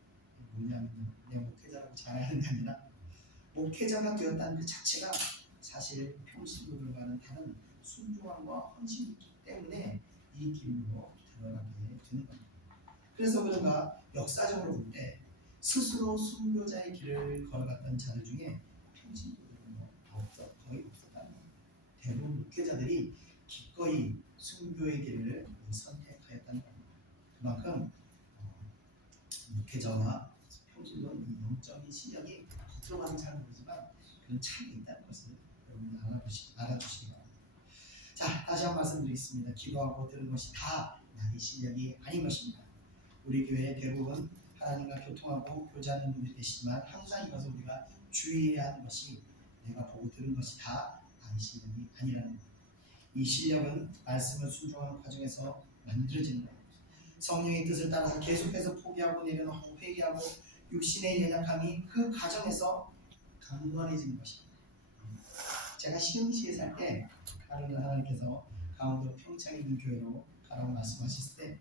뭐냐면 내가 목회자라고 잘하는 게 아니라 목회자가 되었다는 그 자체가 사실 평신도들과는 다른 순종함과 헌신이 있기 때문에 이 길로 들어가게 되는 겁니다. 그래서 그런가 역사적으로 볼 때 스스로 순교자의 길을 걸어갔던 자들 중에 평신도들은 거의 없었다는 겁니다. 대부분 목회자들이 기꺼이 순교의 길을 선택하였다는 겁니다. 그만큼 목회자와 평신도는 이 영적인 실력이 겉으로 봐서 잘 모르지만 그런 차이가 있다는 것을 여러분들 알아주시기 바랍니다. 자, 다시 한번 말씀드리겠습니다. 기도하고 들은 것이 다 나의 실력이 아닌 것입니다. 우리 교회 대부분 하나님과 교통하고 교제하는 분들이 계시지만 항상 이것을 우리가 주의해야 하는 것이 내가 보고 들은 것이 다 나의 실력이 아니라는 겁니다. 이 실력은 말씀을 순종하는 과정에서 만들어지는 겁니다. 성령의 뜻을 따라서 계속해서 포기하고 내려놓고 회개하고 육신의 연약함이 그 과정에서 강건해지는 것입니다. 제가 시흥시에 살 때 하나님께서 강원도 평창에 있는 교회로 가라고 말씀하셨을 때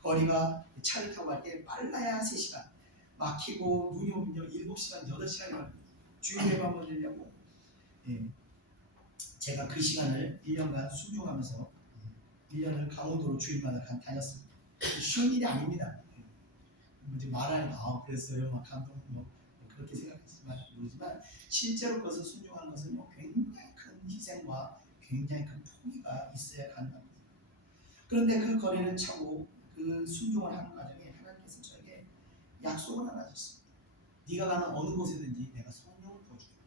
거리가 차를 타고 갈 때 빨라야 3시간, 막히고 눈이 오면요 7시간, 8시간이 걸립니다. 주일예배 한번 드리려고 제가 그 시간을 1년간 순종하면서 1년을 강원도로 주일마다 다녔습니다. 쉬운 일이 아닙니다. 말하니까 그랬어요, 막 감동, 그렇게 생각했지만 모르지만 실제로 그것을 순종하는 것은 굉장히 큰 희생과 굉장히 큰 포기가 있어야 가능합니다. 그런데 그 거리를 차고 그 순종을 하는 과정에 하나님께서 저에게 약속을 하나 주셨습니다. 네가 가는 어느 곳에든지 내가 성령을 부어주겠다.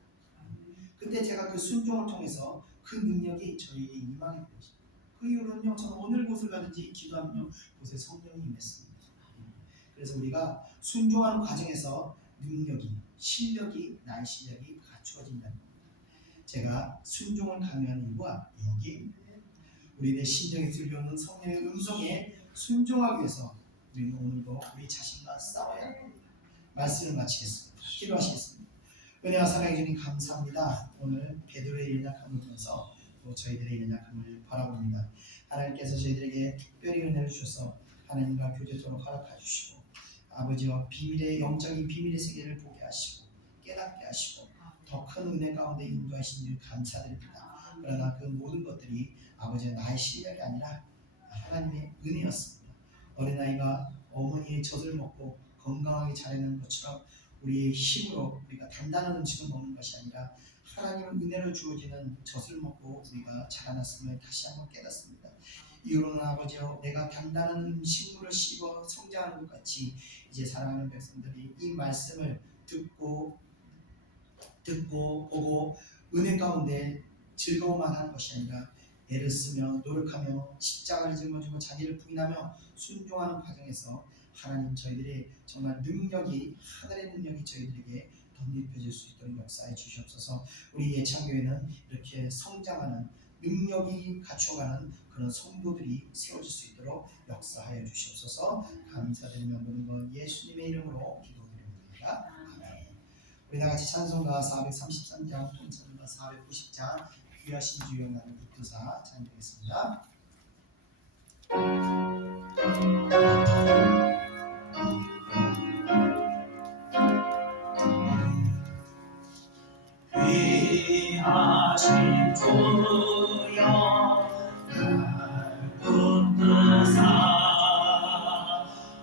그때 제가 그 순종을 통해서 그 능력이 저에게 임하게 되었습니다. 그 이후로는요, 저는 어느 곳을 가든지 기도하면요, 곳에 성령이 임했습니다. 그래서 우리가 순종하는 과정에서 능력이, 실력이, 나의 실력이 갖추어진다는 겁니다. 제가 순종을 강요하는 이유가 여기입니다. 우리의 심령에 들려오는 성령의 음성에 순종하기 위해서 우리는 오늘도 우리 자신과 싸워야 합니다. 말씀을 마치겠습니다. 기도하시겠습니다. 은혜와 사랑해 주님 감사합니다. 오늘 베드로의 연약함을 보면서 또 저희들의 연약함을 바라봅니다. 하나님께서 저희들에게 특별히 은혜를 주셔서 하나님과 교제토록 허락해 주시고 아버지와 비밀의 영적인 비밀의 세계를 보게 하시고 깨닫게 하시고 더 큰 은혜 가운데 인도하신 줄 감사드립니다. 그러나 그 모든 것들이 아버지의 나의 실력이 아니라 하나님의 은혜였습니다. 어린아이가 어머니의 젖을 먹고 건강하게 자라는 것처럼 우리의 힘으로 우리가 단단한 음식을 먹는 것이 아니라 하나님의 은혜로 주어지는 젖을 먹고 우리가 자라났음을 다시 한번 깨닫습니다. 이후로는 아버지여 내가 단단한 음식물을 씹어 성장하는 것 같이 이제 사랑하는 백성들이 이 말씀을 듣고 보고 은혜 가운데 즐거워만 하는 것이 아니라 애를 쓰며 노력하며 십자가를 짊어지고 자기를 부인하며 순종하는 과정에서 하나님 저희들이 정말 능력이 하늘의 능력이 저희들에게 덧입혀질 수 있도록 역사해 주시옵소서. 우리 예창교회는 이렇게 성장하는 능력이 갖춰가는 그런 성도들이 세워질 수 있도록 역사하여 주시옵소서. 감사드리며 모든 것 예수님의 이름으로 기도드립니다. 아멘. 우리 다같이 찬송가 433장 통찬가 490장 귀하신 주여 나를 붙드사 찬양하겠습니다. 귀하신 주여 날 붙드사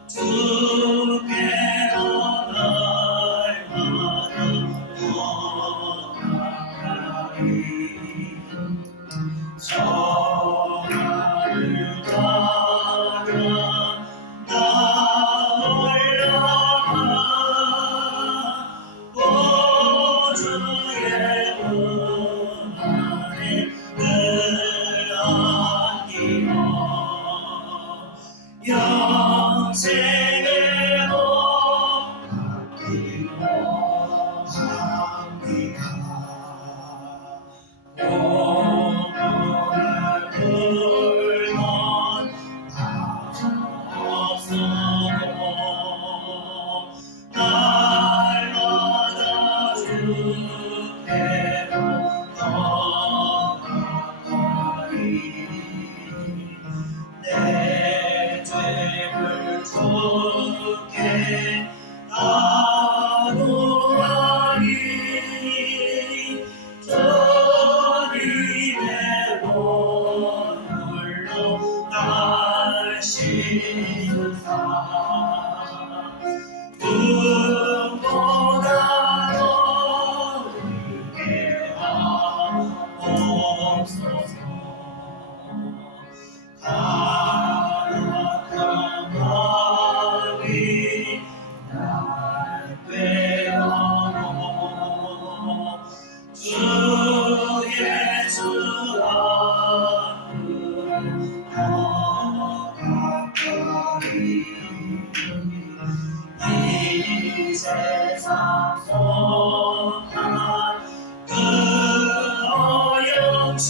주께로 날마다 원하리 전하를 따라 나 올라가 보주의 은혜를 안기며 영생으로 합니다. 오늘을 불면 없어도 날마다 주께로 더 가까이 내 죄를 주께 나누하니 주님의 눈물로 날 씻으사 눈보다 더 울게 하옵소서. 가난한 마음이 날 꿰어놓 주 예수 앞으로 더 가까이 이 세상 속한 그 어영신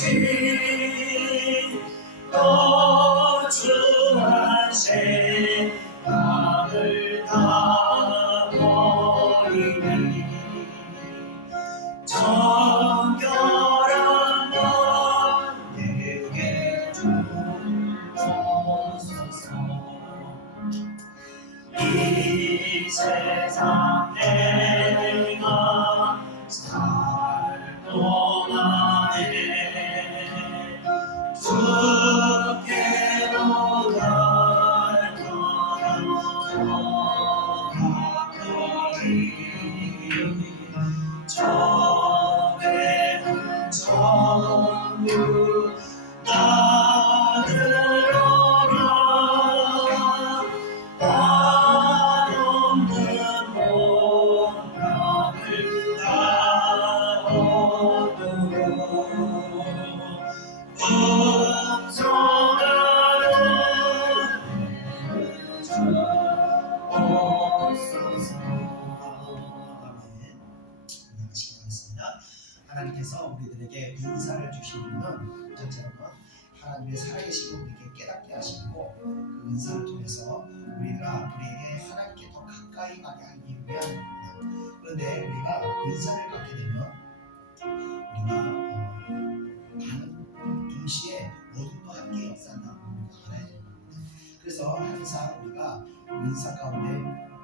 거주한 생각을 다 버리니 정결한 것 내게 주옵소서. 이 세상 내가 살 동안에 주께로 날 떠나 가까이 전에는 전부 다 들어가 한없는 원망을 다 얻도록 하나님께서 우리들에게 은사를 주신 이유는 첫째로는 하나님의 살아계신 우리에게 깨닫게 하시고 그 은사를 통해서 우리에게 하나님께 더 가까이 가게 하기 위함입니다. 그런데 우리가 은사를 갖게 은사 가운데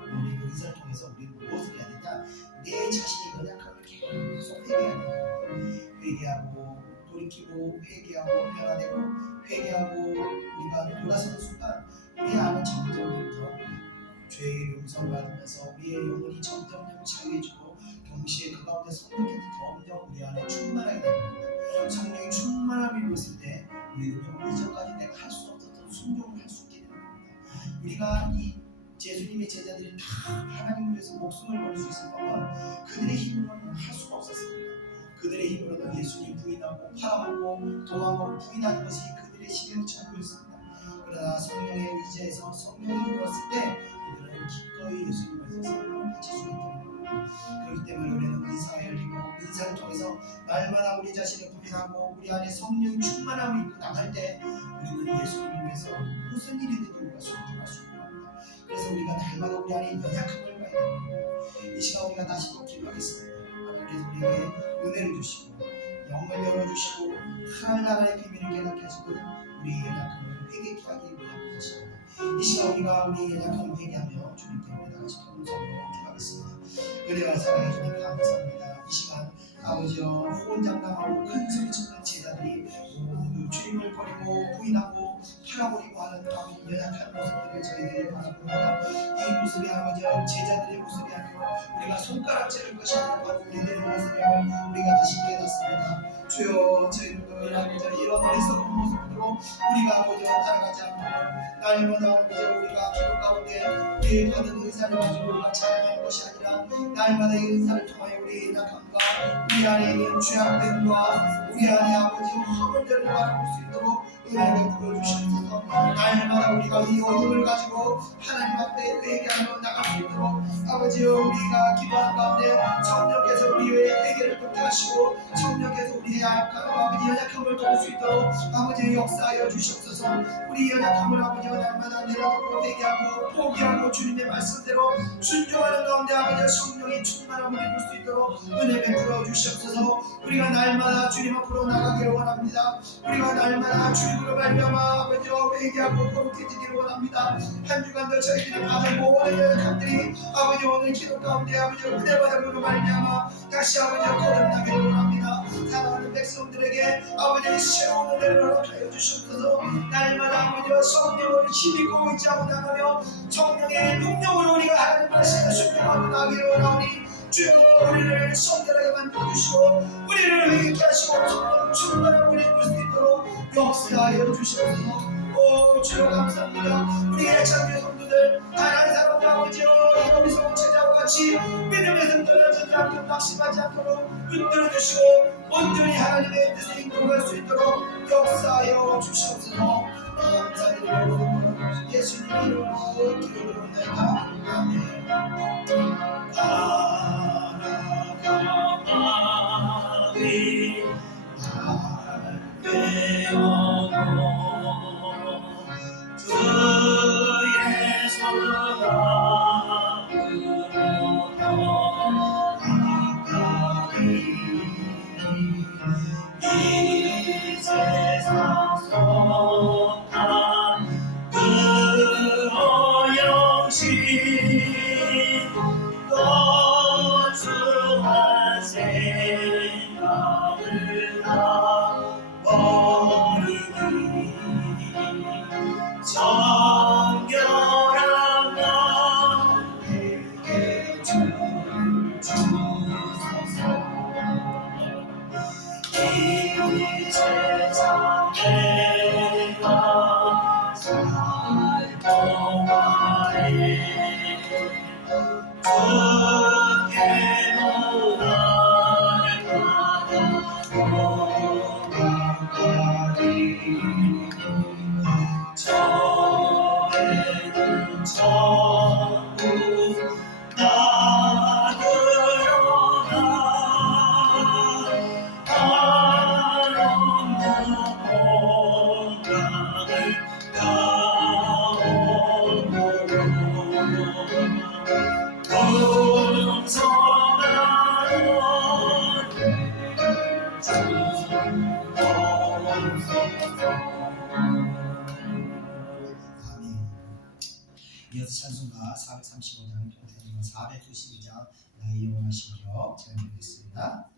우리 은사를 통해서 우리 무엇을 해야 되냐? 내 자신의 연약함을 계속 회개해야 돼요. 회개하고 돌이키고 회개하고 변화되고 회개하고 우리가 돌아서는 순간 우리 안은 점점부터 죄의 용서를 받으면서 우리의 영혼이 점점점 자유해지고 동시에 그 가운데 성령께서 점점 우리 안에 충만하게 됩니다. 성령이 충만함을 입었을 때 우리는요 이전까지 내가 할 수 없었던 순종을 할 수 있게 됩니다. 우리가 이 예수님의 제자들이 다 하나님을 위해서 목숨을 걸을 수 있을 것만 그들의 힘으로는 할 수가 없었습니다. 그들의 힘으로는 예수님 부인하고 팔아먹고 도망하고 부인하는 것이 그들의 신의 전부였습니다. 그러나 성령의 의지에서 성령이 일었을 때 이들은 기꺼이 예수님을 성령을 바칠 수 있게 됩니다. 그렇기 때문에 우리는 은사가 열리고 은사를 통해서 날마다 우리 자신을 부인하고 우리 안에 성령의 충만함을 입고 나갈 때 우리는 예수님을 위해서 무슨 일이든지 우리가 순종할 수 있는 겁니다. 그래서 우리가 날마다 우리 안에 연약함을 봐야 됩니다. 이 시간 우리가 다시 또 기도하겠습니다. 하나님께서 우리에게 은혜를 주시고 영을 열어주시고 하나님 나라의 비밀을 깨닫게 하시고 우리의 연약함을 회개케 하기 위한 것입니다. 이 시간 우리가 우리의 연약함을 회개하며 주님께 우리 다시 통성으로 기도하겠습니다. 은혜와 사랑해 주님 감사합니다. 이 시간 아버지여 호언장담하고 큰 소리 치는 제자들이 모두 주님을 버리고 부인하고 팔아버리고 하는 아버지 연약한 모습들을 저희들이 바라봅니다. 이 모습이 아버지여 제자들의 모습이 아니고 우리가 손가락질할 것이 아니고 우리들의 모습임을 우리가 다시 깨닫습니다. 주여 저희들도 아버지여 이런 어리석은 모습으로 우리가 아버지여 따라가지 않고 날마다 아버지여 우리가 기도 가운데 우리의 받은 은사를 가지고 우리가 자랑하는 것이 아니라 날마다 이 은사를 통하여 우리의 약함과 우리 안에 있는 죄악됨과 우리 안에 아버지의 허물들을 바라볼 수 있도록 은혜를 부어주시옵소서. 날마다 우리가 이 어둠을 가지고 하나님 앞에 회개하며 나갈 수 있도록 아버지여 우리가 기도하는 가운데 성령께서 우리의 회개를 돕게 하시고 성령께서 우리의 아버지 연약함을 도울 수 있도록 아버지 역사하여 주시옵소서. 우리 연약함을 아버지와 날마다 내려놓고 회개하고 포기하고 주님의 말씀대로 순종하는 가운데 아버지의 성령이 충만함을 입을 수 있도록 은혜 베풀어 주시옵소서. 우리가 날마다 주님 앞으로 나가기를 원합니다. 우리가 날마다 주님으로 말미암아 아버지와 회개하고 거룩해지기를 원합니다. 한 주간도 저희들이 받은 모든 연약함들이 아버지 오늘 기도 가운데 아버지 은혜 받음으로 말미암아 다시 아버지와 거듭나기를 원합니다. 사랑하는 백성들에게 아버지의 새로운 은혜를 허락하여 주시옵소서. 날마다 아버지와 성령을 힘입고 의지하고 나가며 성령의 능력으로 우리가 하나님 말씀을 순종하고 나가기를 원하오니 주여 우리를 성결하게 만들어주시고 우리를 회개케 하시고 성령 충만함을 입을 수 있도록 역사하여 주시옵소서. 오 주여 감사합니다. 우리의 장교 성도들 다양한 사람과 아버지여 어리석은 제자와 같이 믿음의 등들을 젖지 않고 낙심하지 않도록 붙들어주시고 온전히 하나님의 뜻에 인도할 수 있도록 역사하여 주시옵소서. 감사드리고 예수님 이름으로 기도드립니다. 아멘. 나라가리 배워도 주의 사랑으로 가까이 이 세상 속한 그 어영신 거주한 생각을 다 버리니 정결한 나에게 주소서. 이 세상 내가 살고 가네 주께로 나를 따라오가리 저에는 전부 나들어가 한없는 건강을 다오도록 이어서 찬송가 435장, 찬송가 492장 나의 영원하신 격 찬양드리겠습니다.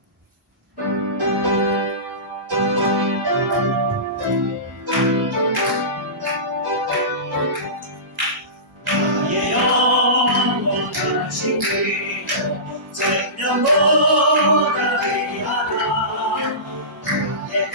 나의 영원하신 길 생명보다 귀하다 나의